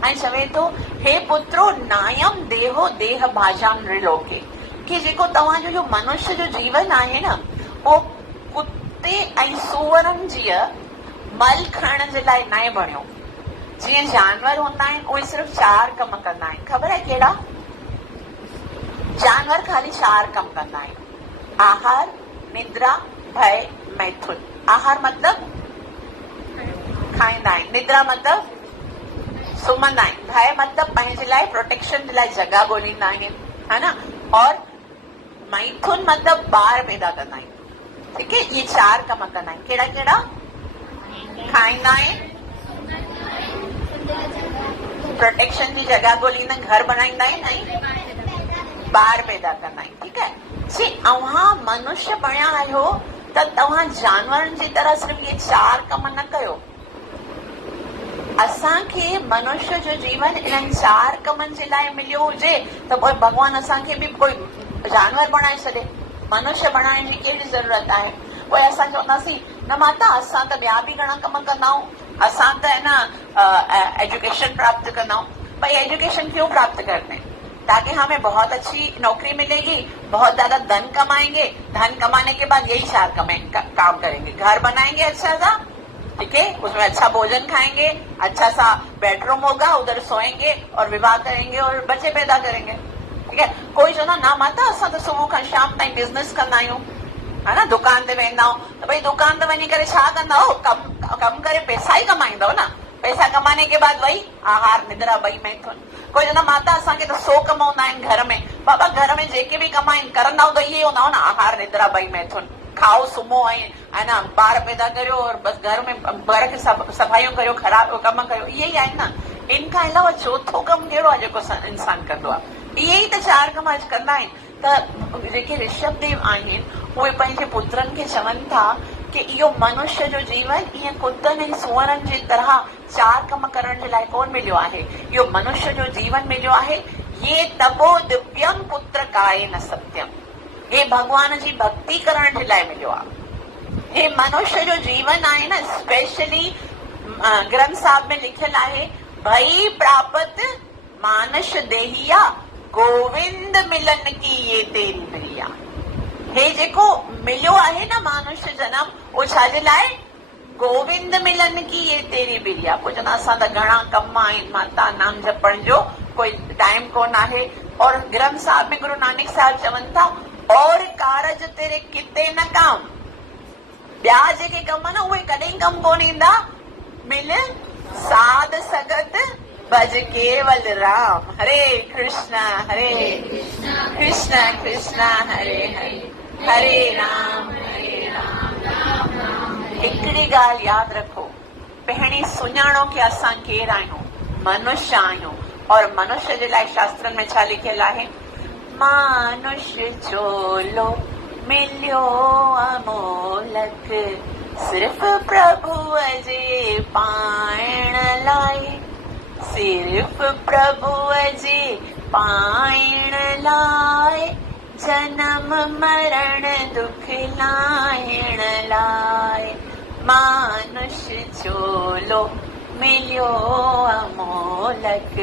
ऐं चवे थो हे पुत्रो नायम देहो देह भाजाम निर्लोके कि जेको तव्हांजो जो मनुष्य जो जीवन आहे न उहो कुते ऐं सूअरनि जी मल खणण जे लाइ न बणियो। जीअं जानवर हूंदा आहिनि उहे सिर्फ़ 4 कम कंदा आहिनि, ख़बर आहे कहिड़ा? जानवर खाली 4 कम कंदा आहिनि, आहार, निद्रा, भय, मैथुन। आहार मतलब खाईंदा आहिनि, निद्रा मतलब सुम्हंदा आहिनि, भय मतलब पंहिंजे लाइ प्रोटेक्शन जे लाइ जॻह ॻोल्हींदा आहिनि, है ना, और मैथुन मतलब ॿार पैदा कंदा आहिनि। ठीक है, ये 4 कम कंदा आहिनि। कहिड़ा कहिड़ा? खाईंदा आहिनि, प्रोटेक्शन जी जॻह ॻोल्हींदा आहिनि, घर बनाईंदा आहिनि ऐं ॿार पैदा कंदा आहिनि। ठीक है, जी अव्हां मनुष्य बणिया आहियो त तव्हां जानवरनि जी तरह सिर्फ़ ये 4 कम न कयो। असांखे मनुष्य जो जीवन इन्हनि 4 कमनि जे लाइ मिलियो हुजे त पोइ भॻवान असांखे बि कोई जानवर बणाए छॾे। मनुष्य बणाइण जी कहिड़ी ज़रूरत आहे? पोइ असां चवंदासीं न माता असां त ॿिया बि घणा कम कंदा आहियूं, असां त है न एजुकेशन प्राप्त कंदा आहियूं। भाई एजुकेशन क्यों प्राप्त करते हैं? ताकि हमें बहुत अच्छी नौकरी मिलेगी, बहुत ज्यादा धन कमाएंगे, धन कमाने के बाद यही 4 काम करेंगे, घर बनाएंगे अच्छा सा, ठीक है, उसमें अच्छा भोजन खाएंगे, अच्छा सा बेडरूम होगा, उधर सोएंगे और विवाह करेंगे और बच्चे पैदा करेंगे। ठीक है, कोई जो ना माता असां तो सुबह खां शाम ताईं बिजनेस कंदा आहियूं, है ना, दुकान ते वेंदा आहियूं त भई दुकान ते वञी करे छा कंदा हो? कम करे पैसा ई कमाईंदव न, पैसा कमाने के बाद वही आहार निद्रा भई मैथुन। कोई चवंदा माता असांखे त 100 कम हूंदा आहिनि घर में। बाबा घर में जेके बि कम आहिनि करंदा त इहे हूंदा न, आहार निद्रा भई मैथुन। खाओ सुम्हो ऐं है न ॿार पैदा करियो और बस घर में घर खे सफ़ाइयूं करियो, ख़राब कम करियो, इहे ई आहिनि न। इन खां अलावा चौथो कमु कहिड़ो आहे जेको इंसान कंदो आहे? इहे ई त 4 कम अॼु कंदा आहिनि। त जेके ऋषभ देव आहिनि उहे पंहिंजे पुत्रनि खे चवनि था कि इहो मनुष्य जो जीवन ईअं कुतनि ऐं सूअरनि जी तरह 4 कम करण जे लाइ कोन मिलियो आहे। इहो मनुष्य जो जीवन मिलियो आहे ये तपो दिव्यम पुत्र कायेन सत्यम, हे भगवान जी भक्ति करण जे लाइ मिलियो आहे। हे मनुष्य जो जीवन आहे न, स्पेशली ग्रंथ साहिब में लिखियल आहे भई प्राप्त मानस देहिया गोविंद मिलन की ये तेरी प्रिया। हे जेको मिलियो आहे न मनुष्य जनम, उहो छाजे लाइ? गोविंद मिलन की ये तेरी प्रिया। कुझ न असां त घणा कम आहिनि माता, नाम जपण जो कोई टाइम कोन आहे। और ग्रंथ साहिब में गुरु नानक साहिब चवनि था और कारज तेरे किते न काम, ॿिया जेके कम न उहे कॾहिं कम कोन ईंदा। मिल साध सगत भज केवल राम, हरे कृष्णा कृष्ण कृष्ण हरे हरे, हरे राम राम राम। हिकिड़ी ॻाल्हि यादि रखो, पहिरीं सुञाणो कि असां केरु आहियूं, मनुष्य आहियूं। और मनुष्य जे लाइ शास्त्रनि में छा लिखियल आहे? मनुष्य चोलो मिलियो अमोलक, सिर्फ़ प्रभुअ जे पाइण लाइ, सिर्फ़ प्रभुअ जे पाइण लाइ, जन्म मरण दुख लाहिण लाइ। मनुष्य चोलो मिलियो अमोलक,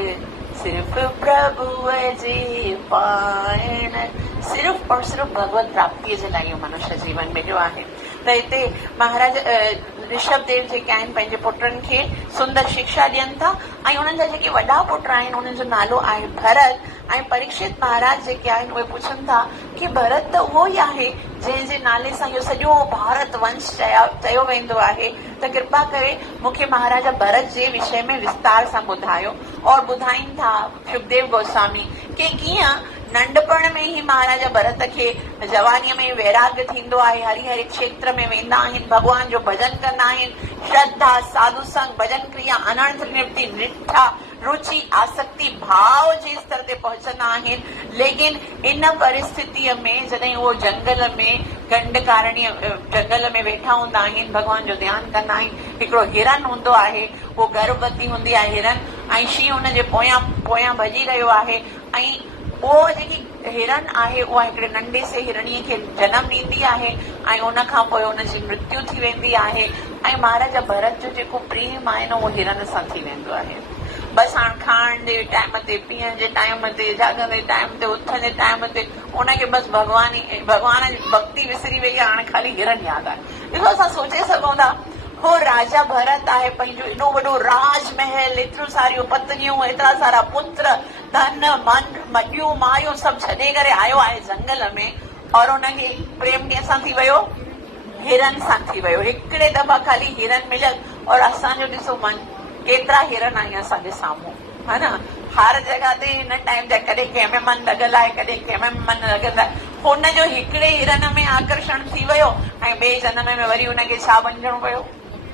सिर्फ़ प्रभुअ जे पाइण, सिर्फ़ और सिर्फ़ भगवत प्राप्ति जे लाइ मनुष्य जीवन मिलियो आहे। त हिते महाराज ऋषभ देव जेके आहिनि पंहिंजे पुटनि खे सुंदर शिक्षा ॾियनि था ऐं उन्हनि जा जेके वॾा पुट आहिनि उन्हनि जो नालो आहे भरत ऐं परीक्षित महाराज जेके आहिनि उहे पुछनि था कि भरत त उहो ई आहे जंहिंजे नाले सां इहो सॼो भारत वंश चयो वेंदो आहे, त कृपा करे मूंखे महाराजा भरत जे विषय में विस्तार सां ॿुधायो। और ॿुधाइनि था सुखदेव गोस्वामी कि कीअं नंढपण में ही महाराजा भरत खे जवानीअ में वैराग्य थींदो आहे, हरि हरि क्षेत्र में वेंदा आहिनि, भॻवान जो भजन कंदा आहिनि, श्रद्धा साधु संग भजन क्रिया अनर्थ निवृत्ति निष्ठा रुचि आसक्ति भाव जे स्तर ते पहुचंदा आहिनि। लेकिन इन परिस्थितीअ में जॾहिं उहो जंगल में गंडकारणीअ जंगल में वेठा हूंदा आहिनि, भॻवान जो ध्यानु कंदा आहिनि, हिकिड़ो हिरन हूंदो आहे, उहो गर्भवती हूंदी आहे हिरन, ऐं शींहुं हुनजे पोयां पोयां भॼी रहियो आहे, ऐं उहो जेकी हिरन आहे उहा हिकिड़े नंढे से हिरणीअ खे जनम ॾींदी आहे ऐं उन खां पोइ हुनजी मृत्यु थी वेंदी आहे, ऐं महाराज भरत जो जेको प्रेम आहे न उहो हिरन सां थी वेंदो आहे। बसि हाणे खाइण जे टाइम ते, पीअण जे टाइम ते, जाॻण जे टाइम ते, उथण जे टाइम ते उनखे बसि भॻवान जी भक्ति विसरी वई आहे, हाणे खाली हिरन यादि आहे। ॾिसो, असां सोचे सघूं था, हो राजा भरत आहे, पंहिंजो एॾो वॾो राजमहल, एतिरियूं सारियूं पत्नियूं, एतिरा सारा पुत्र, धन मन मटियूं मायूं सभु छॾे करे आयो आहे जंगल में, और हुनखे प्रेम कंहिंसां थी वियो, हिरन सां थी वियो। हिकिड़े दफ़ा खाली हिरन मिलियल, और असांजो ॾिसो मन केतिरा हिरन आहिनि असांजे साम्हूं, है न, हर जॻह ते हिन टाइम ते कॾहिं कंहिंमें मन लॻल आहे, कॾहिं कंहिंमें मन लॻल आहे। हुनजो हिकिड़े हिरन में आकर्षण थी वियो ऐं ॿिए जनम में वरी हुनखे छा बणिजणो पियो,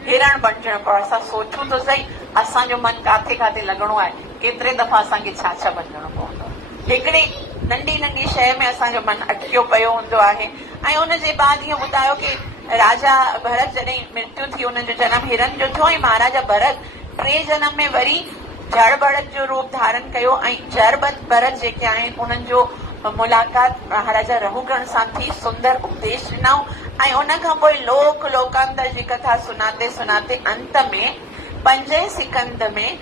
हिरण बणिजणो पियो। असां सोचूं तो सही, असांजो मन काथे काथे लॻणो आहे, केतिरे दफ़ा असांखे छा छा बणिजणो पवंदो। हिकिड़ी नंढी नंढी शइ में असांजो मन अटकियो पियो हूंदो आहे। ऐं हुनजे बाद ईअं ॿुधायो कि राजा भरत जॾहिं मृत्यु थी, हुनजो जनम हिरन जो थियो, ऐं महाराजा भरत टे जनम में वरी जड़ भरत जो रूप धारण कयो, ऐं जड़ भरत जेके आहिनि उन्हनि जो मुलाक़ात महाराजा रघुगण सां थी, सुंदर उपदेश ॾिनऊं, ऐं उन खां पोइ लोक लोकांतर जी कथा सुनाते सुनाते अंत में 5 सिकंद में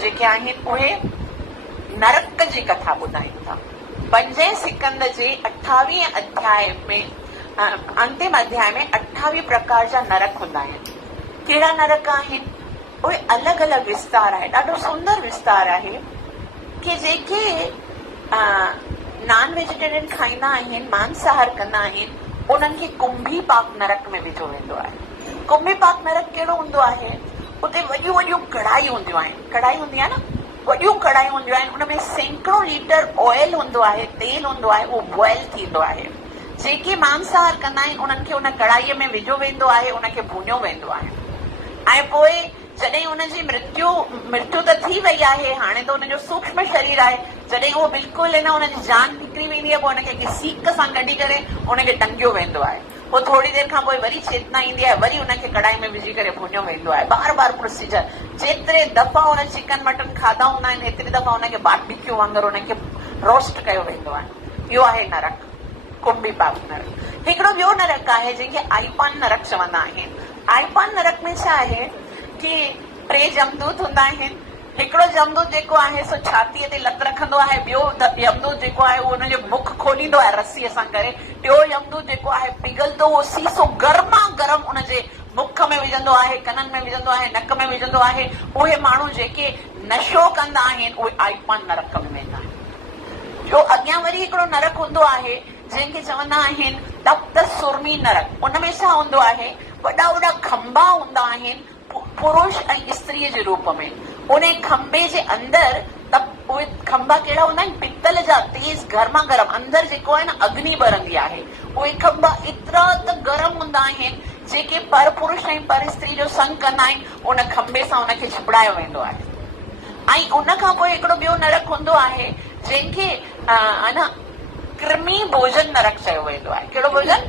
जेके आहिनि उहे नरक जी कथा ॿुधाइनि था। 5 सिकंद जे 28 अध्याय में, अंतिम अध्याय में 28 प्रकार जा नरक हूंदा आहिनि। कहिड़ा नरक आहिनि? उहे अलॻि अलॻि विस्तार आहे, ॾाढो सुंदर विस्तार आहे कि जेके नॉन वेजिटेरियन खाईंदा आहिनि, मांसाहार कंदा आहिनि, उन्हनि खे कुंभी पाक नरक में विझो वेंदो आहे। कुंभी पाक नरक कहिड़ो हूंदो आहे? उते वॾियूं वॾियूं कढ़ाई हूंदियूं आहिनि, कढ़ाई हूंदी आहे न, वॾियूं कढ़ाई हूंदियूं आहिनि, उनमें सैकड़ों लीटर ऑयल हूंदो आहे, तेल हूंदो आहे, उहो बॉइल थींदो आहे। जेके मांसाहार कंदा आहिनि उन्हनि खे उन कढ़ाईअ में विझो वेंदो आहे, उनखे भुञो वेंदो आहे, ऐं पोइ जॾहिं हुनजी मृत्यु त थी वई आहे, हाणे त हुनजो सूक्ष्म शरीर आहे, जॾहिं उहो बिल्कुलु न हुनजी जान निकिरी वेंदी आहे, पोइ हुनखे सीक सां कढी करे हुनखे टंगियो वेंदो आहे। पोइ थोरी देरि खां पोइ वरी चेतना ईंदी आहे, वरी हुनखे कढ़ाई में विझी करे भुञो वेंदो आहे। बार बार प्रोसीजर, जेतिरे दफ़ा हुन चिकन मटन खाधा हूंदा आहिनि, एतिरे दफ़ा हुनखे बारबेक्यू वांगुरु हुनखे रोस्ट कयो वेंदो आहे। इहो आहे नरक, कुंभी पाक नरक। हिकिड़ो ॿियो नरक आहे जंहिंखे आईपान नरक चवंदा आहिनि। आईपान नरक में छा आहे कि 3 जमदूत हूंदा आहिनि। हिकिड़ो जमदूत जेको आहे सो छातीअ ते लत रखंदो आहे, ॿियो यमदूत जेको आहे उहो हुनजो मुख खोलींदो आहे रस्सीअ सां करे, टियों यमदूत जेको आहे पिघलंदो उहो सीसो गरमा गरम उनजे मुख में विझंदो आहे, कननि में विझंदो आहे, नक में विझंदो आहे। उहे माण्हू जेके नशो कंदा आहिनि उहे आईपान नरक में वेंदा आहिनि। जो अॻियां वरी हिकिड़ो नरक हूंदो आहे जंहिंखे चवंदा आहिनि तप्त सुरमी नरक। उनमें छा हूंदो आहे, वॾा वॾा खंबा हूंदा आहिनि पुरुष ऐं स्त्रीअ जे रूप में। उन खंबे जे अंदरि उहे खंबा कहिड़ा हूंदा आहिनि, पित्तल जा, तेज गरमा गरम, अंदरि जेको आहे न अग्नि ॿरंदी आहे। उहे खंबा एतिरा त गरम हूंदा आहिनि, जेके पर पुरुष ऐं पर स्त्री जो संग कंदा आहिनि उन खंबे सां उनखे छिपड़ायो वेंदो आहे। ऐं उन खां पोइ हिकिड़ो ॿियो नरक हूंदो आहे जंहिंखे कृमि भोजन नरक चयो वेंदो आहे। कहिड़ो भोजन?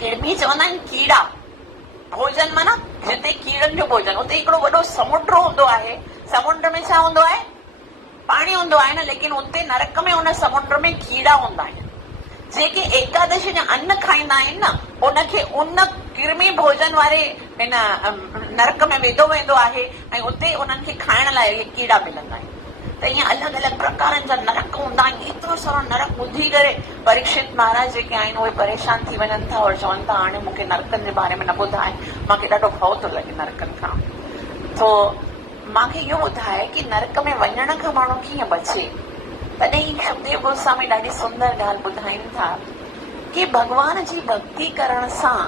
कृमि चवंदा आहिनि कीड़ा। भोजन माना जिते कीड़नि जो भोजन। उते हिकिड़ो वॾो समुंड हूंदो आहे। समुंड में छा हूंदो आहे? पाणी हूंदो आहे न, लेकिन उते नरक में उन समुंड में कीड़ा हूंदा आहिनि। जेके एकादशी जा अन्न खाईंदा आहिनि न, उनखे उन कृमि भोजन वारे हिन नरक में विधो वेंदो आहे ऐं उते उन्हनि खे खाइण लाइ इहे कीड़ा मिलंदा आहिनि। त ईअं अलॻि अलॻि प्रकारनि जा नरक हूंदा आहिनि। एतिरो सारो नरक ॿुधी करे परीक्षित महाराज जेके आहिनि उहे परेशान थी वञनि था और चवनि था हाणे मूंखे नरकनि जे बारे में न ॿुधाए, मूंखे ॾाढो भउ थो लॻे नरकनि खां। तो मूंखे इहो ॿुधाए कि नरक में वञण खां माण्हू कीअं बचे। तॾहिं सुखदेव गोस्वामी ॾाढी सुंदर ॻाल्हि ॿुधाइनि था कि भॻवान जी भक्ति करण सां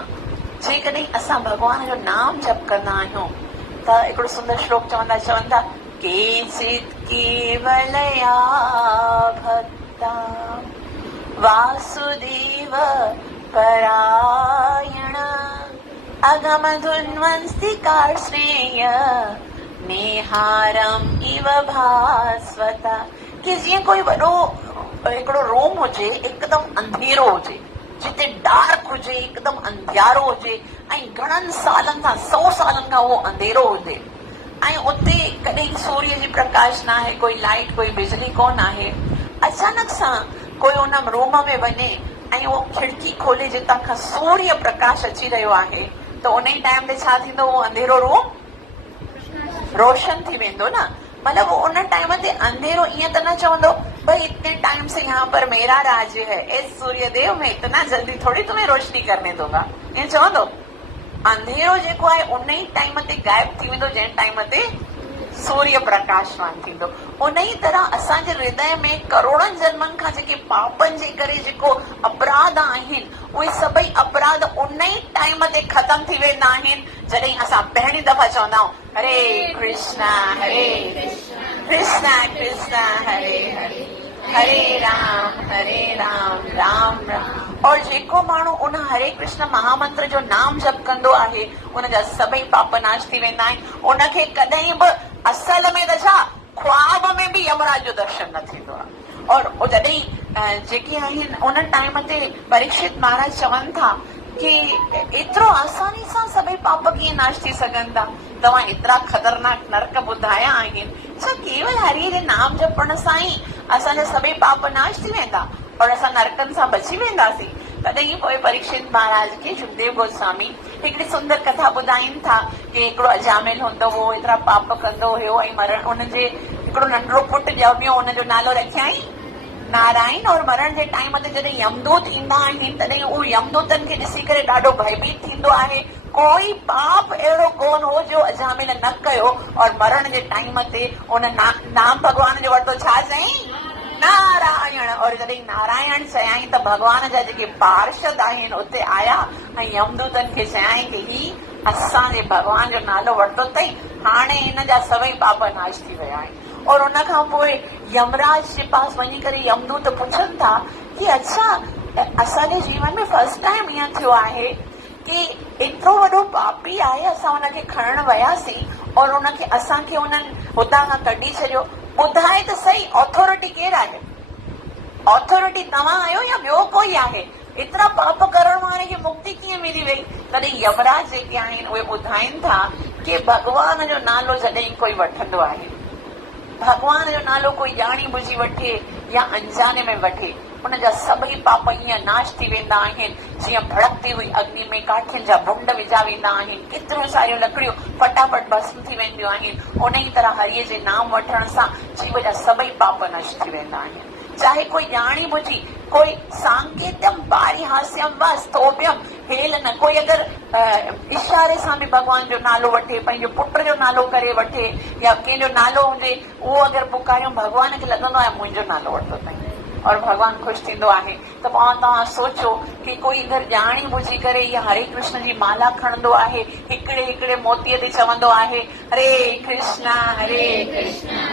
जेकॾहिं असां भॻवान जो नाम जप कंदा आहियूं त हिकिड़ो सुंदर श्लोक चवनि था केचित् केवलया भक्ता वासुदेव परायण अगम धुन्वंस्ति कार्श्रेय नेहारम इव भास्वता। कि जीअं कोई वॾो हिकिड़ो रूम हुजे, हिकदमि अंधेरो हुजे, जिते डार्क हुजे, हिकदमि अंधियारो हुजे, ऐं घणनि सालनि खां 100 सालनि खां उहो अंधेरो हुजे, ऐं उते कॾहिं सूर्य जी प्रकाश न आहे, कोई लाइट, कोई बिजली कोन आहे। अचानक सां कोई उन रूम में वञे ऐं उहो खिड़की खोले जितां खां सूर्य प्रकाश अची रहियो आहे, त उन ई टाइम ते छा थींदो? उहो अंधेरो रूम रोशन थी वेंदो न। मतिलबु उन टाइम ते अंधेरो ईअं त न चवंदो भाई इतने टाइम से यहाँ पर मेरा राज्य है, इस सूर्य देव में इतना जल्दी थोड़ी तुम्हें रोशनी करने दूंगा, ईअं चवंदो। अंधेरो जेको आहे उन ई टाइम ते गायब थी वेंदो जंहिं टाइम ते सूर्य प्रकाशवान थींदो। उन ई तरह असांजे हृदय में करोड़नि जन्मनि खां जेके पापनि जे करे जेको अपराध आहिनि, उहे सभई अपराध उन ई टाइम ते ख़तम थी वेंदा आहिनि जॾहिं असां पहिरीं दफ़ा चवंदा आहियूं हरे कृष्णा कृष्णा कृष्णा हरे हरे, हरे राम राम राम। और जेको माण्हू उन हरे कृष्ण महामंत्र जो नाम जप कंदो आहे, उनजा सभई पाप नाश थी वेंदा आहिनि। उनखे कॾहिं बि असल में त छा, ख्वाब में बि यमराज जो दर्शन न थींदो आहे। और जॾहिं जेके आहिनि उन टाइम ते परीक्षित महाराज चवनि था कि एतिरो आसानी सां सभई पाप कीअं नाश थी सघनि था, तव्हां एतिरा ख़तरनाक नरक ॿुधाया आहिनि, छा केवल हरि जे नाम जपण सां ई असांजा सभई पाप नाश थी वेंदा और असां नरकनि सां बची वेंदासीं? तॾहिं पोइ परीक्षित महाराज खे सुखदेव गोस्वामी हिकिड़ी सुंदर कथा ॿुधाइनि था कि हिकिड़ो अजामिल हूंदो हो, एतिरा पाप कंदो हुयो ऐं मरण हुनजे हिकिड़ो नंढड़ो पुटु ॼमियो, हुनजो नालो रखियईं नारायण। और मरण जे टाइम ते जॾहिं यमदूत ईंदा आहिनि तॾहिं उहो यमदूतनि खे ॾिसी करे ॾाढो भयभीत थींदो आहे। कोई पाप अहिड़ो कोन हो जो अजामिल न कयो, और मरण जे टाइम ते उन नाम भॻवान जो वरितो, छा चयईं? नारायण। और जॾहिं नारायण चयाईं त भॻवान जा जेके पार्षद आहिनि उते आया ऐं यमदूतनि खे चयाईं कि ही असांजे भॻवान जो नालो वरितो अथई, हाणे हिन जा सभई पाप नाश थी विया आहिनि। और उन खां पोइ यमराज जे पास वञी करे यमदूत पुछनि था कि अच्छा असांजे जीवन में फर्स्ट टाइम ईअं थियो आहे कि एतिरो वॾो पापी आहे, असां हुनखे खणण वियासीं और उनखे असांखे उन्हनि हुतां खां कढी छॾियो। ॿुधाए त सही, ऑथोरिटी केरु आहे? ऑथोरिटी तव्हां आहियो या ॿियो कोई आहे? एतिरा पाप करण वारे खे मुक्ति कीअं मिली वई? तॾहिं यमराज जेके आहिनि उहे ॿुधाइनि था कि भॻवान जो नालो जॾहिं कोई वठंदो आहे, भॻवान जो नालो कोई ॼाणी बुझी वठे या अंजाने में वठे, उनजा सभई पाप ईअं नाश थी वेंदा आहिनि जीअं भड़कती हुई अग्नि में काठियुनि जा भुंड विझा वेंदा आहिनि, केतिरियूं सारियूं लकड़ियूं फटाफट भस्म थी वेंदियूं आहिनि। उन ई तरह हरिअ जे नाम वठण सां जीव जा सभई पाप नष्ट थी वेंदा आहिनि। चाहे कोई ॼाणी बुझी, कोई सांकेत्यम पारिहास्यम व स्तोभ्यम हेल न, कोई अगरि इशारे सां बि भॻवान जो नालो वठे, पंहिंजो पुट जो नालो करे वठे या कंहिंजो नालो हुजे, उहो अगरि पुकारियूं, भॻवान खे लॻंदो आहे मुंहिंजो नालो वरितो अथई और भॻवान ख़ुशि थींदो आहे। त पोइ तव्हां सोचो कि कोई अगरि ॼाणी बुझी करे इहा हरे कृष्ण जी माला खणंदो आहे, हिकिड़े हिकिड़े मोतीअ ते चवंदो आहे हरे कृष्णा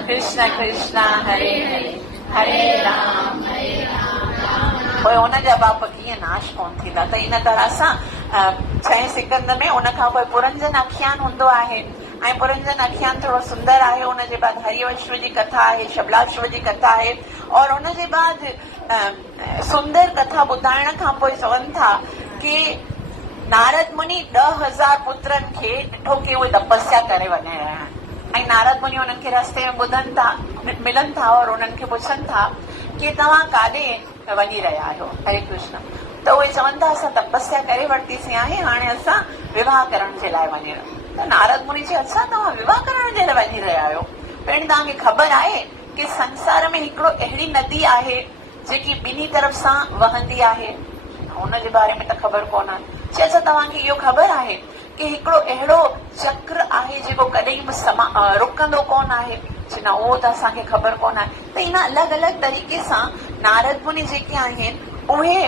कृष्ण कृष्ण हरे हरे, हरे राम पोइ हुनजा पाप कीअं नाश कोन थींदा? त इन तरह सां 6 सिकंद में उन खां पोइ पुरंजन आख्यान हूंदो आहे ऐं पुरंजन आख्यान थोरो सुंदर आहे। हुनजे बाद हरिवंश जी कथा आहे, शबलाश्व जी कथा आहे और हुनजे बाद सुंदर कथा ॿुधाइण खां पोइ चवनि था कि नारद मुनि 10,000 पुत्रनि खे ॾिठो कि उहे तपस्या करे वञे रहिया आहिनि ऐं नारद मुनि हुननि खे रस्ते में ॿुधनि था, मिलनि था और हुननि खे पुछनि था कि तव्हां काॾे वञी रहिया आहियो? हरे कृष्ण। त उहे चवनि था असां तपस्या करे वरितीसीं आहे, हाणे असां विवाह करण जे लाइ वञी रहिया। त नारद मुनि चयो अच्छा तव्हां विवाह करण जे लाइ वञी रहिया आहियो? पहिरीं तव्हांखे ख़बर आहे कि संसार में हिकिड़ो अहिड़ी नदी आहे जेकी ॿिन्ही तरफ़ सां वहंदी आहे? हुनजे बारे में त ख़बर कोन आहे। चए अच्छा तव्हांखे इहो ख़बर आहे कि हिकिड़ो अहिड़ो चक्र आहे जेको कॾहिं बि रुकंदो कोन आहे? न, उहो त असांखे ख़बर कोन आहे। त इन अलॻि अलॻि तरीक़े सां नारद मुनि जेके आहिनि उहे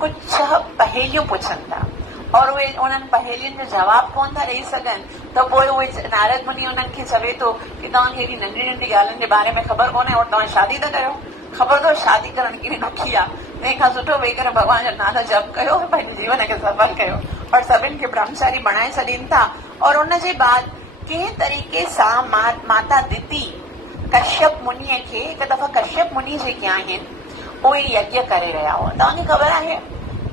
कुझु 6 पहेलियूं पुछनि था और उहे उन्हनि पहेलियुनि जो जवाबु कोन था ॾेई सघनि। त पोइ उहे नारद मुनि उन्हनि खे चवे थो कि तव्हांखे हेॾी नंढी नंढी ॻाल्हियुनि जे बारे में ख़बर कोन्हे और तव्हां शादी था कयो? ख़बर अथव शादी करणु केॾी ॾुखी आहे? तंहिंखां सुठो वेही करे भॻवान जो नालो जप कयो, पंहिंजे जीवन खे सफल कयो और सभिनि खे ब्रह्मचारी बणाए छॾीनि था। और उनजे बाद कंहिं तरीक़े सां माता दिति कश्यप मुनीअ खे हिकु दफ़ा कश्यप मुनि जेके आहिनि उहे यज्ञ करे रहिया हुआ। तव्हांखे ख़बर आहे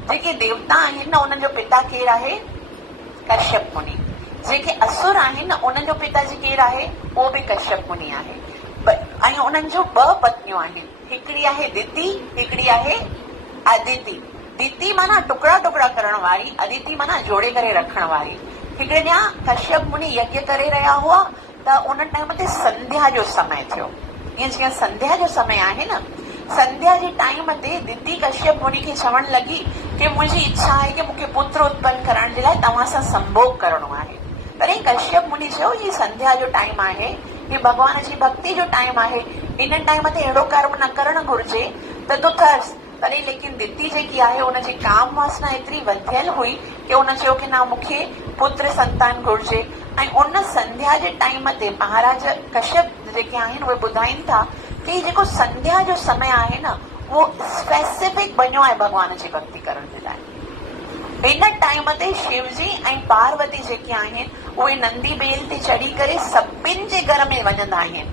जेके देवता आहिनि न उन्हनि जो पिता केरु आहे? कश्यप मुनि। जेके असुर आहिनि न उन्हनि जो पिताजी केरु आहे? उहो बि कश्यप मुनि आहे। ऐं उन्हनि जो 2 पत्नियूं आहिनि, हिकिड़ी आहे दिति, हिकिड़ी आहे अदिति। दिति माना टुकड़ा टुकड़ा करण वारी, अदिति माना जोड़े करे रखण वारी। हिकिड़े ॾींहुं कश्यप मुनि यज्ञ करे रहिया हुआ त उन टाइम ते संध्या जो समय थियो। ईअं जीअं संध्या जो समय आहे न, संध्या जे टाइम ते दिति कश्यप मुनि खे चवण लॻी कि मुंहिंजी इच्छा आहे कि मूंखे पुत्र उत्पन्न करण जे लाइ तव्हां सां संभोग करणो आहे। तॾहिं कश्यप मुनि चयो हीअ संध्या जो टाइम आहे, हीअ भॻवान जी भक्ति जो टाइम आहे, इन टाइम ते अहिड़ो कर्म न करणु घुर्जे त तूं थर्स। तॾहिं लेकिन दिति जेकी आहे उनजी काम वासना एतिरी वधियल हुई कि उन चयो कि न मूंखे पुत्र संतान घुर्जे। ऐं उन संध्या जे टाइम ते महाराज कश्यप जेके आहिनि उहे ॿुधाइनि था कि जेको संध्या जो समय आहे न उहो स्पेसिफिक बनियो आहे भॻवान जी भक्ति करण जे लाइ। इन टाइम ते शिवजी ऐं पार्वती जेके आहिनि उहे नंदी बेल ते चढ़ी करे सभिनि जे घर में वञंदा आहिनि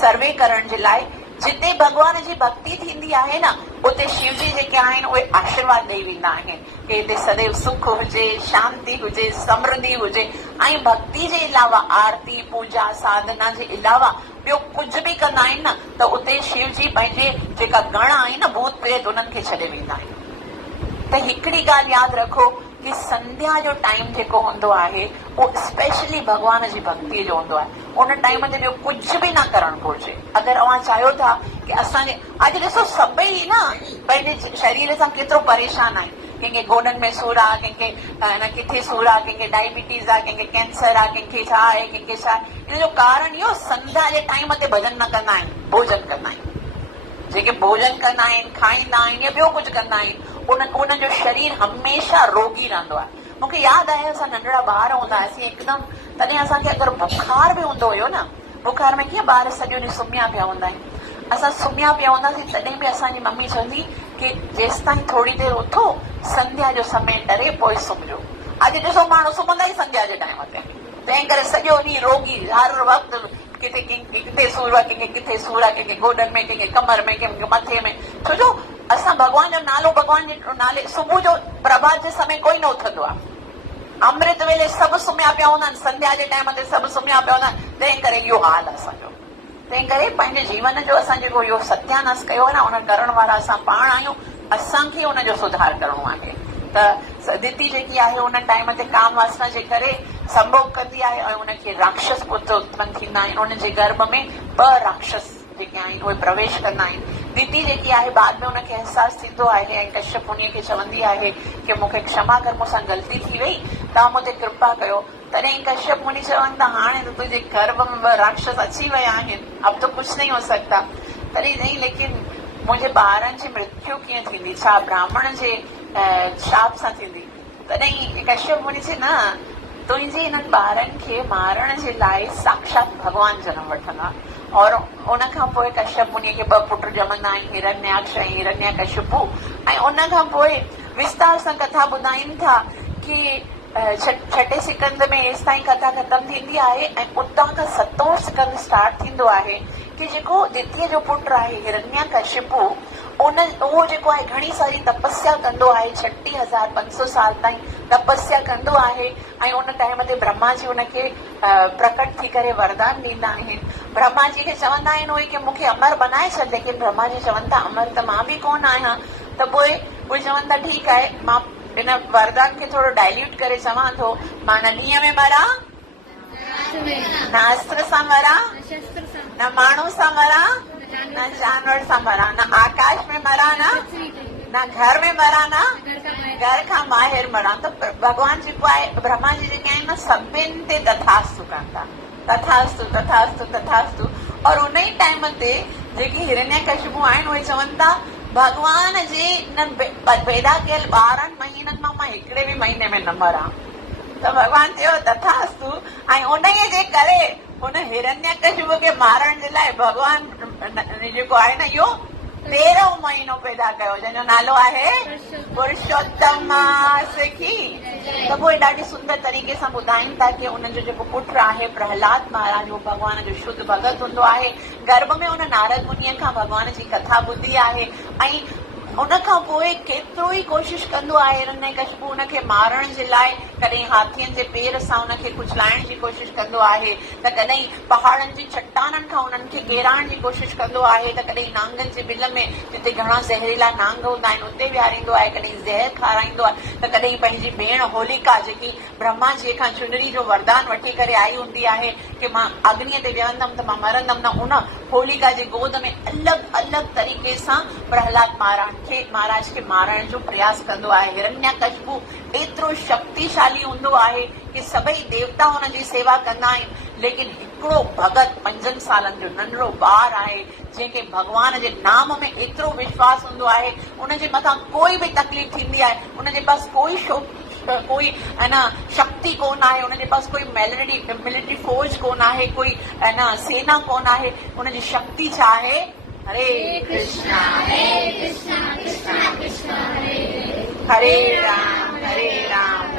सर्वे करण जे लाइ। जिते भॻवान जी भक्ति थींदी आहे न उते शिवजी जेके आहिनि उहे आशीर्वाद ॾेई वेंदा आहिनि कि हिते सदैव सुख हुजे, शांति हुजे, समृद्धि हुजे। ऐं भक्ति जे अलावा आरती पूजा साधना जे अलावा ॿियो कुझु बि कंदा आहिनि न त उते शिवजी पंहिंजे जेका गण आहिनि न भूत प्रेत उन्हनि खे छॾे वेंदा आहिनि। त हिकिड़ी ॻाल्हि यादि रखो कि संध्या जो टाइम जेको हूंदो आहे उहो स्पेशली भॻवान जी भक्ति जो हूंदो आहे। उन टाइम ते ॿियो कुझु बि न करणु घुर्जे। अगरि तव्हां चाहियो था कि असांजे अॼु ॾिसो सभई न पंहिंजे शरीर सां केतिरो परेशान आहे। कंहिंखे गोॾनि में सूर आहे, कंहिंखे किथे सूर आहे, कंहिंखे डायबिटीज़ आहे, कंहिंखे कैंसर आहे, कंहिंखे छा आहे, कंहिंखे छा आहे। इन जो कारण इहो संध्या जे टाइम ते भॼन न कंदा आहिनि, भोजन कंदा आहिनि। जेके भोजन कंदा आहिनि, खाईंदा आहिनि या ॿियो कुझु कंदा आहिनि उन जो शरीर हमेशह रोगी रहंदो आहे। मूंखे यादि आहे असां नंढड़ा ॿार हूंदा हुआसीं हिकदमि, तॾहिं असांखे अगरि बुखार बि हूंदो हुयो न, बुखार में कीअं ॿार सॼो ॾींहुं सुम्हिया पिया हूंदा आहिनि, असां सुम्हिया पिया हूंदासीं तॾहिं बि असांजी मम्मी चवंदी कि जेसि ताईं थोरी देरि उथो संध्या जो समय टरे पोइ सुम्हिजो। अॼु ॾिसो माण्हू सुम्हंदा ई संध्या जे टाइम ते, तंहिं करे सॼो ॾींहुं रोगी हर वक़्तु किथे किथे सूर आहे, कंहिंखे किथे सूर आहे, कंहिंखे गोॾनि में, कंहिंखे कमर में, कंहिंखे मथे में। छो जो असां भॻवान जो नालो, भॻवान जे नाले सुबुह जो प्रभात जे समय कोई न उथंदो आहे। अमृत वेले सभु सुम्हिया पिया हूंदा आहिनि, संध्या जे टाइम ते सभु सुम्हिया पिया हूंदा आहिनि। तंहिं करे इहो हाल आहे असांजो। तंहिं करे पंहिंजे जीवन जो असां जेको इहो सत्यानाश कयो आहे न, उन करण वारा असां पाण आहियूं। असांखे उनजो सुधार करणो आहे। त दिति जेकी आहे उन टाइम ते काम वासना जे करे संभोग कंदी आहे ऐं उनखे राक्षस पुत्र उत्पन्न थींदा आहिनि। उनजे गर्भ में 2 राक्षस जेके आहिनि उहे प्रवेश कंदा आहिनि। दिति जेकी आहे बाद में उनखे अहसास थींदो आहे ऐं कश्यप मुनीअ खे चवंदी आहे कि मूंखे क्षमा कर, मूंसां ग़लती थी वई, तव्हां मूं ते कृपा कयो। तॾहिं कश्यप मुनि चवनि था हाणे त तुंहिंजे गर्भ में 2 राक्षस अची विया आहिनि, अब तो कुझु नहीं हो सकता। तॾहिं नहीं, लेकिन मुंहिंजे ॿारनि जी मृत्यु कीअं थींदी, छा ब्राह्मण जे शाप सां थींदी? तॾहिं कश्यप मुनि चई न, तुंहिंजे हिननि ॿारनि खे मारण जे लाइ साक्षात भॻवान जनम वठंदा। और उन खां पोइ कश्यप मुनीअ खे 2 पुट ॼमंदा आहिनि, हिरण्याक्ष ऐं हिरण्यकशिपु। ऐं उन खां पोइ विस्तार सां कथा ॿुधाइनि था कि छठे सिकंद में एसि ताईं कथा ख़तम थींदी आहे ऐं उतां खां 7हों सिकंद स्टार्ट थींदो आहे कि जेको दितीअ जो पुटु आहे हिरण्यकशिपु, उहो जेको आहे घणी सारी तपस्या कंदो आहे, 36,500 साल ताईं तपस्या कंदो आहे। ऐं उन टाइम ते ब्रह्मा जी उनखे प्रकट थी करे वरदान ॾींदा आहिनि। ब्रह्मा जी खे चवंदा आहिनि उहे कि मूंखे अमर बनाए छॾ, लेकिन ब्रह्मा जी चवनि था अमर त मां बि कोन आहियां। त पोइ उहे चवनि था ठीकु आहे, मां हिन वरदान खे थोरो डाइल्यूट करे चवां थो, मां न ॾींहं में मरां, न अस्त्र सां मरां, न माण्हू सां मरां, न जानवर सां मरां, न आकाश में मरां, न घर में मरां, न घर खां ॿाहिरि मरां। त भॻवान जेको आहे, ब्रह्मा जी जेके आहिनि न, सभिनि ते तथास्तु कनि था, तथास्तु तथास्तु तथास्तु। और उन ई टाइम ते जेकी हिरण्यकशिपु आहिनि उहे चवनि था भॻवान जे पैदा कयल 12 महीननि मां हिकिड़े बि महीने में न मरां। त भॻवान चयो तथास्तु। ऐं उन जे करे हुन हिरण्यकशिपु खे मारण जे लाइ भॻवान जेको आहे न, इहो 13 महीनो पैदा कयो, जंहिंजो नालो आहे पुरुषोत्तम मास की। त पोइ ॾाढी सुंदर तरीक़े सां ॿुधाइनि था कि उन्हनि जो जेको पुटु आहे प्रहलाद महाराज, उहो भॻवान जो शुद्ध भगत हूंदो आहे। गर्भ में उन नारद मुनीअ खां भॻवान जी कथा ॿुधी आहे ऐं उन खां पोइ केतिरो ई कोशिश कंदो आहे हिरण्यकशिपु उनखे मारण जे लाइ। कॾहिं हाथियुनि जे पेर सां उनखे कुचलाइण जी कोशिश कंदो आहे, त कॾहिं पहाड़नि जी चट्टाननि खां उन्हनि खे ॻेराइण जी कोशिश कंदो आहे, त कॾहिं नांगनि जे बिल में जिते घणा ज़हरीला नांग हूंदा आहिनि उते विहारींदो आहे, कॾहिं ज़हर खाराईंदो आहे, त कॾहिं पंहिंजी भेण होलिका जेकी ब्रह्मा जी खां चुनरी जो वरदान वठी करे आई हूंदी आहे कि मां अग्नीअ ते विहंदमि त मां मरंदमि न, उन होलिका जे गोद में अलॻि अलॻि तरीक़े सां प्रहलाद महाराज खे मारण जो प्रयास कंदो आहे। हिरण्यकशिपु एतिरो शक्तिशाली हूंदो आहे कि सभई देवता हुनजी सेवा कंदा आहिनि, लेकिन हिकिड़ो भगत 5 सालनि जो नंढड़ो ॿार आहे जंहिंखे भॻवान जे नाम में एतिरो विश्वास हूंदो आहे, उनजे मथां कोई बि तकलीफ़ थींदी आहे, उनजे पास कोई शक्ति कोन आहे, उनजे पास कोई मिलिट्री फौज कोन आहे, कोई सेना कोन आहे, उनजी शक्ति छा आहे? हरे कृष्णा कृष्णा कृष्णा हरे राम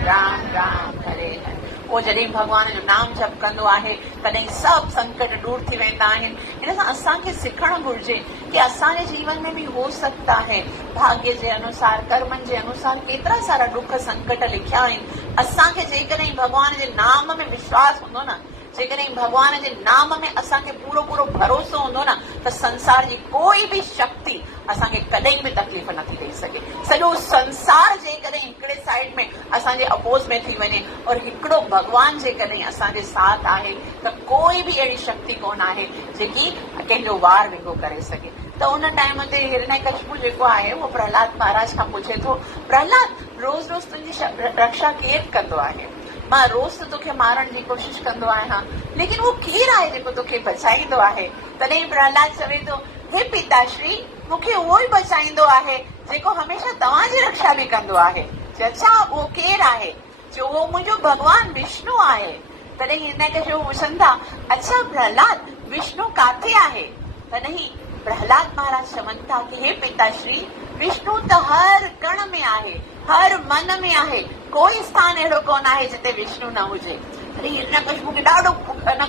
राम राम हरे हरे। वो जॾहिं भॻवान जो नाम जप कंदो आहे तॾहिं सभु संकट दूर थी वेंदा आहिनि। हिन सां असांखे सिखणु घुर्जे कि असांजे जीवन में बि हो सकता है, भाग्य जे अनुसार कर्मनि जे अनुसार केतिरा सारा दुख संकट लिखिया आहिनि। असांखे जेकॾहिं भॻवान जे नाम में विश्वास हूंदो न, जेकॾहिं भॻवान जे नाम में असांखे पूरो पूरो भरोसो हूंदो न, त संसार जी कोई बि शक्ति असांखे कॾहिं बि तकलीफ़ नथी ॾेई सघे। सॼो संसार जेकॾहिं हिकिड़े साइड में असांजे अपोज़ में थी वञे और हिकिड़ो भॻवान जेकॾहिं असांजे साथ आहे त कोई बि अहिड़ी शक्ति कोन आहे जेकी कंहिंजो वार विंगो करे सघे। त उन टाइम ते हिरण्यकशिपु जेको आहे उहो प्रहलाद महाराज खां पुछे थो, प्रहलाद रोज़ रोज़ तुंहिंजी रक्षा केरु कंदो आहे? मां रोज़ त तोखे मारण जी कोशिश कंदो आहियां, लेकिन उहो केरु आहे जेको तोखे बचाईंदो आहे? तॾहिं प्रहलाद चवे थो, हे पिताश्री, मूंखे उहो ई बचाईंदो आहे जेको हमेशा तव्हांजी रक्षा बि कंदो आहे। अच्छा, उहो केरु आहे? जो उहो मुंहिंजो भॻवान विष्णु आहे। तॾहिं हिरण्यकशिपु पुछनि था, अच्छा प्रहलाद, विष्णु काथे आहे? तॾहिं प्रहलाद महाराज चवनि था कि हे पिताश्री, विष्णु त हर कण में आहे, हर मन में आहे, कोई स्थान अहिड़ो कोन आहे जिते विष्णु न हुजे। अरे हिरण्यकशिपु खे ॾाढो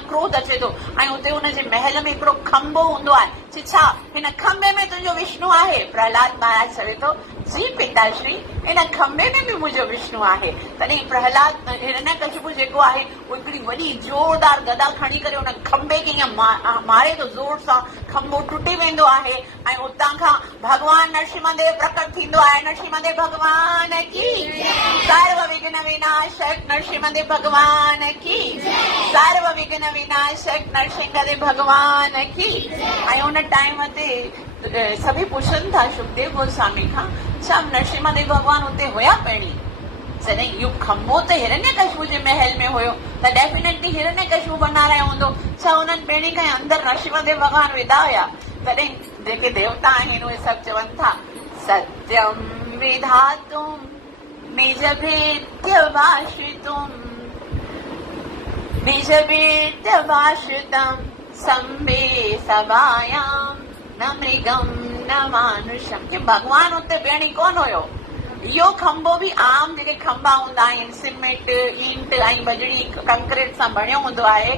क्रोध अचे थो ऐं उते हुनजे महल में हिकिड़ो खंबो हूंदो आहे। छा हिन खंबे में तुंहिंजो विष्णु आहे? प्रहलाद महाराज चवे थो, जी पिताश्री, हिन खंबे में बि मुंहिंजो विष्णु आहे। तॾहिं प्रहलाद हिरण्यकशिपु जेको आहे उहो हिकिड़ी वॾी ज़ोरदार गदा खणी करे हुन खंबे खे ईअं मारे थो ज़ोर सां, खंबो टुटी वेंदो आहे ऐं उतां खां भॻवान नरसिंहदेव प्रकट थींदो आहे। नरसिंहदेव भॻवान की, सर्व विघ्न विनाशक नरसिंहदेव भॻवान की, सर्व विघ्न विनाशक नरसिंहदेव भॻवान की। ऐं उन टाइम ते सभई पुछनि था सुखदेव गोस्वामी खां, छा नरसिंहदेव भॻवान हुते हुया पहिरीं? जॾहिं इहो खंबो त हिरण्यकशिपु जे महल में हुयो त डेफिनेटली हिरण्यकशिपु बनारायो हूंदो। छा हुननि पहिरीं खां अंदरि नरसिंहदेव भॻवान विधा हुया? तॾहिं जेके देवता आहिनि उहे सभु चवनि था, सत्यम विधातुम निज भेद्य भाषितुम निज भेद्य भाषितम संबे सभायाम न मृगम न मानुषम। कि भॻवान हुते ॿेड़ी कोन हुयो। इहो खंबो बि आम जेके खंबा हूंदा आहिनि, सीमेंट, ईंट ऐं बजड़ी कंक्रीट सां बणियो हूंदो आहे,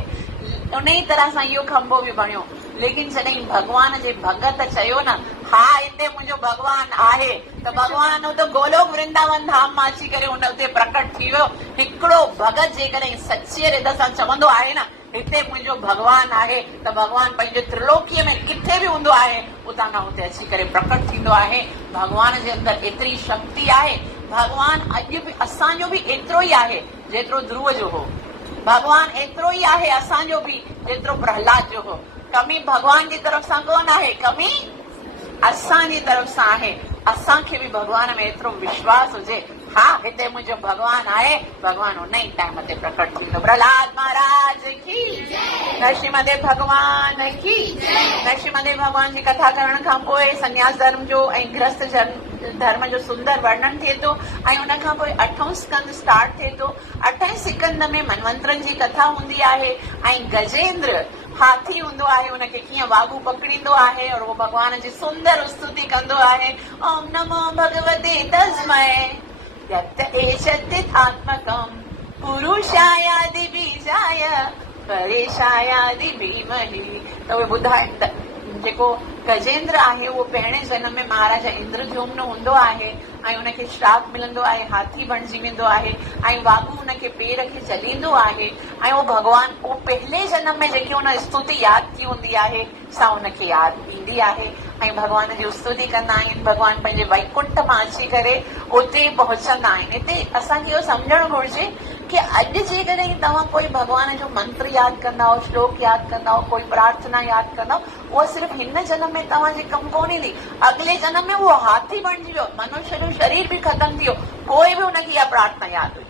उन ई तरह सां इहो खंबो बि बणियो। लेकिन जॾहिं भॻवान जे भगत चयो न, हा हिते मुंहिंजो भॻवान आहे, त भॻवान हुते गोलोक वृंदावन धाम मां अची करे हुन हुते प्रकट थी वियो। हिकिड़ो भगत जेकॾहिं सचे हृदय सां चवंदो आहे न, हिते मुंहिंजो भॻवान आहे, त भॻवान पंहिंजे त्रिलोकीअ में किथे बि हूंदो आहे उतां खां हुते अची करे प्रकट थींदो आहे। भॻवान जे अंदरि एतिरी शक्ति आहे। भॻवान अॼु बि असांजो बि एतिरो ई आहे जेतिरो ध्रुव जो हो। भॻवान एतिरो ई आहे असांजो बि जेतिरो प्रहलाद जो हो। कमी भॻवान जी तरफ़ सां कोन आहे, कमी असांजी तरफ़ सां आहे। असांखे बि भॻवान में एतिरो विश्वास हुजे, हा हिते मुंहिंजो भॻवान आहे, भॻवान उन ई टाइम ते प्रकट थींदो। प्रहलाद महाराज की, नरसिंहदेव भॻवान की। नरसिंहदेव भॻवान जी कथा करण खां पोइ संन्यास धर्म जो ऐं गृहस्थ धर्म जो सुंदर वर्णन थिए थो ऐं उन खां पोइ 8हों स्कंद स्टार्ट थिए थो। 8हें स्कंद में मनवंतरनि जी कथा हूंदी आहे ऐं गजेंद्र हाथी हूंदो आहे उनखे कीअं वागू पकड़ींदो आहे और उहो भॻवान जी सुंदर स्तुति कंदो आहे, ओम नमो भगवते तस्मै यत् एषत्तिथात्मकं पुरुषायादि बीजाय परेशायादि धीमहि। त उहे ॿुधाए जेको गजेंद्र आहे उहो पहिरें जन्म में महाराजा इंद्रद्युम्न हूंदो आहे ऐं उनखे श्राप मिलंदो आहे, हाथी बणिजी वेंदो आहे ऐं वागू उनखे पेर खे चलींदो आहे ऐं उहो भॻवान उहो पहले जन्म में जेकी उन स्तुति यादि की हूंदी आहे सा उनखे यादि ईंदी आहे ऐं भॻवान जी स्तुति कंदा आहिनि। भॻवान पंहिंजे वैकुंठ मां अची करे उते पहुचंदा आहिनि। हिते असांखे इहो सम्झणु घुरिजे कि अॼु जेकॾहिं तव्हां कोई भॻवान जो मंत्र यादि कंदा श्लोक यादि कंदा कोई प्रार्थना यादि कंदा, उहा सिर्फ़ु हिन जन्म में तव्हांजे कमु कोन ईंदी, अॻिले जन्म में उहो हाथी बणिजी वियो, मनुष्य जो शरीर बि ख़तमु थी वियो, कोई बि उनखे इहा प्रार्थना यादि हुई।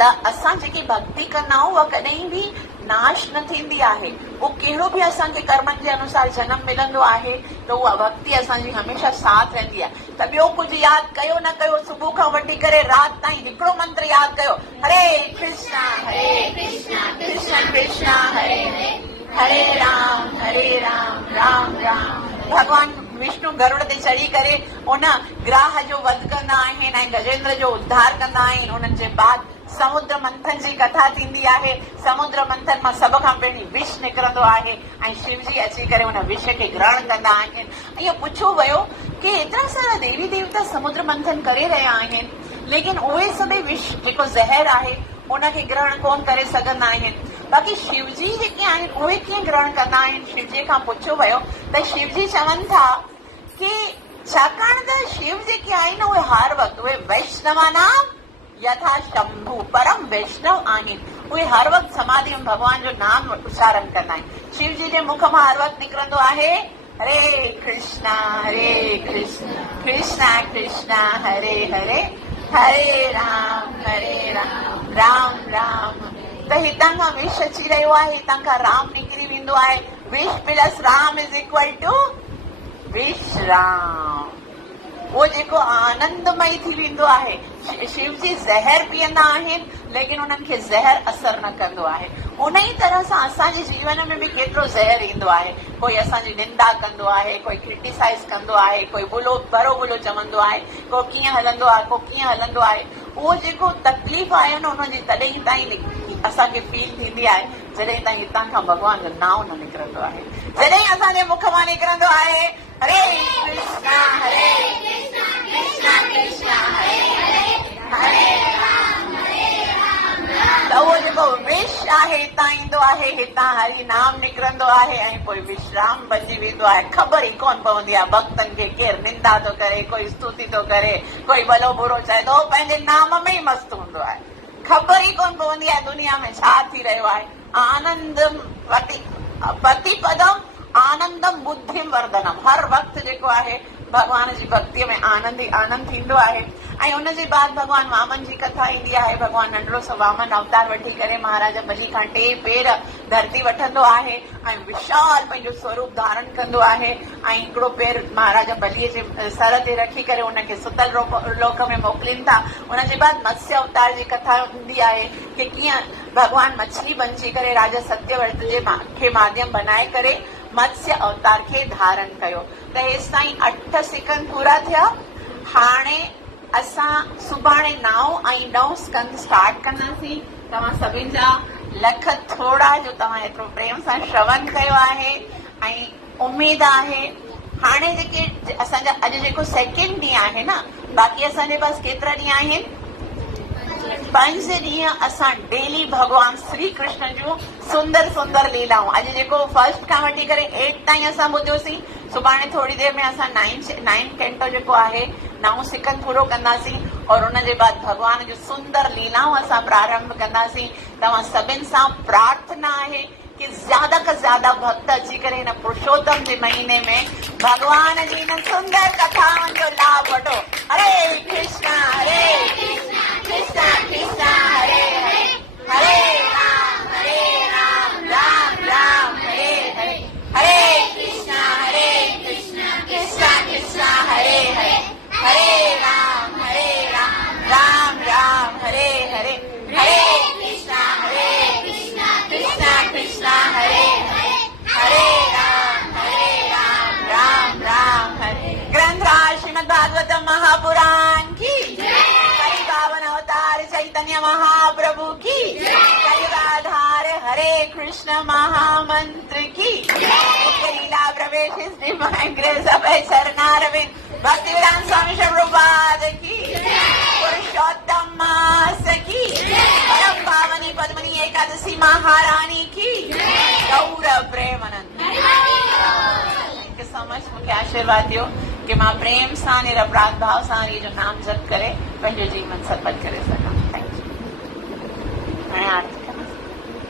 त असां जेकी भक्ति कंदा आहियूं उहा कॾहिं बि नाश न थींदी आहे। उहो कहिड़ो बि असांखे कर्मनि जे अनुसार जनम मिलंदो आहे त उहा भक्ति असांजी हमेशह साथ रहंदी आहे। त ॿियो कुझु यादि कयो न कयो, सुबुह खां वठी करे राति ताईं हिकिड़ो मंत्र यादि कयो, हरे कृष्णा कृष्ण कृष्ण हरे हरे राम राम राम। भॻवान विष्णु गरुड़ ते चढ़ी करे उन ग्राह जो वध कंदा आहिनि ऐं गजेंद्र जो उद्धार कंदा आहिनि। उन्हनि जे बाद समुद्र मंथन जी कथा थींदी आहे। समुद्र मंथन मां सभ खां पहिरीं विष निकिरंदो आहे ऐं शिवजी अची करे उन विष खे ग्रहण कंदा आहिनि। इहो पुछो वियो कि एतिरा सारा देवी देवता समुद्र मंथन करे रहिया आहिनि, लेकिन उहे सभई विष जेको ज़हर आहे उनखे ग्रहण कोन करे सघंदा आहिनि। बाक़ी शिवजी जेके आहिनि उहे कीअं ग्रहण कंदा आहिनि? शिवजी खां पुछो वियो त शिवजी चवनि था कि छाकाणि त शिव जेके आहिनि उहे हर वक़्तु उहे वैष्णवानाम यथा शंभु परम वैष्णव आहिनि। उहे हर वक़्तु समाधि में भॻवान जो नाम उच्चारण कंदा आहिनि। शिव जी जे मुख मां हर वक़्तु निकिरंदो आहे हरे कृष्णा कृष्णा कृष्णा हरे हरे हरे राम राम राम। त हितां खां विष अची रहियो आहे, हितां खां राम निकिरी वेंदो आहे। विष प्लस राम इज इक्वल टू विश्राम। उहो जेको आनंदमय थी वेंदो आहे। शिव जी ज़हर पीअंदा आहिनि लेकिन उन्हनि खे ज़हर असर न कंदो आहे। उन ई तरह सां असांजे जीवन में बि केतिरो ज़हर ईंदो आहे। कोई असांजी निंदा कंदो आहे, कोई क्रिटिसाइज़ कंदो आहे, कोई भलो बुरो चवंदो आहे, को कीअं हलंदो आहे, को कीअं हलंदो आहे। उहो जेको तकलीफ़ आहे न उनजी तॾहिं ताईं असांखे फील थींदी आहे जॾहिं ताईं हितां खां भॻवान जो नाम न निकिरंदो आहे। जॾहिं असांजे मुख मां निकिरंदो आहे हरे कृष्णा कृष्णा कृष्णा हरे हरे त उहो जेको विष आहे हितां ईंदो आहे, हितां हरि नाम निकिरंदो आहे ऐं पोइ विश्राम बची वेंदो आहे। ख़बर ई कोन पवंदी आहे भक्तनि खे केरु निंदा थो करे, कोई स्तुति थो करे, कोई भलो बुरो चए थो, पंहिंजे नाम में ई मस्तु हूंदो आहे। ख़बर ई कोन पवंदी आहे दुनिया में छा थी रहियो आहे। आनंदम प्रतिपदम आनंदम बुद्धिम वर्धनम। हर वक़्तु जेको आहे भॻवान जी भक्तीअ में आनंद ई आनंद थींदो आहे। ऐं उनजे बाद भॻवान वामन जी कथा ईंदी आहे। भॻवान नंढड़ो सो वामन अवतार वठी करे महाराज बली खां 2 पेर धरती वठंदो आहे ऐं विशाल पंहिंजो स्वरूप धारण कंदो आहे ऐं हिकिड़ो पेर महाराज बलीअ जे सर ते रखी करे उनखे सुतल लोक में मोकिलीनि था। उनजे बाद मत्स्य अवतार जी कथा हूंदी आहे कि कीअं भॻवान मछली बणिजी करे राजा सत्यव्रत जे माध्यम बनाए करे मत्स्य अवतार खे धारण कयो। त हेसि ताईं 8 सेकंड पूरा थिया। हाणे असां सुभाणे 9 ऐं 10 स्कंद स्टार्ट कंदासीं। तव्हां सभिनि जा लख थोड़ा जो तव्हां एतिरो प्रेम सां श्रवण कयो आहे ऐं उमेद आहे हाणे जेके असांजा अॼु जेको सेकेंड ॾींहुं आहे न, बाक़ी असांजे पास केतिरा ॾींहं आहिनि? 5 ॾींहं असां डेली भॻवान श्री कृष्ण जूं सुंदर सुंदर लीलाऊं। अॼु जेको फर्स्ट खां वठी करे 8 ताईं असां ॿुधियोसीं, सुभाणे थोरी देरि में असां 9 कैंटो जेको आहे 9 सेकंड पूरो कंदासीं और उनजे बाद भॻवान जूं सुंदर लीलाऊं असां प्रारंभ कंदासीं। तव्हां सभिनि सां प्रार्थना आहे कि ज्यादा का ज्यादा भक्त अची करे हिन पुरुषोत्तम जे महीने में भॻवान जी हिन सुंदर कथाउनि जो लाभ वठो। हरे कृष्णा कृष्णा कृष्णा हरे हरे हरे राम राम राम हरे हरे हरे कृष्णा कृष्णा कृष्णा हरे हरे हरे राम राम राम हरे हरे हरे कृष्णा कृष्णा कृष्णा कृष्ण महामंत्र की लीला प्रवेश डिवाइन ग्रेस ऑफ शरणारविंद भक्तिवेदांत स्वामी प्रभुपाद की पुरुषोत्तम मास की परम पावनी पद्मनी एकादशी महारानी की गौरव प्रेमानंद समझ मूंखे आशीर्वाद दियो कि मां प्रेम सां अपराध भाव सां जो नाम जप करे पंहिंजो जीवन सफल करे सघां।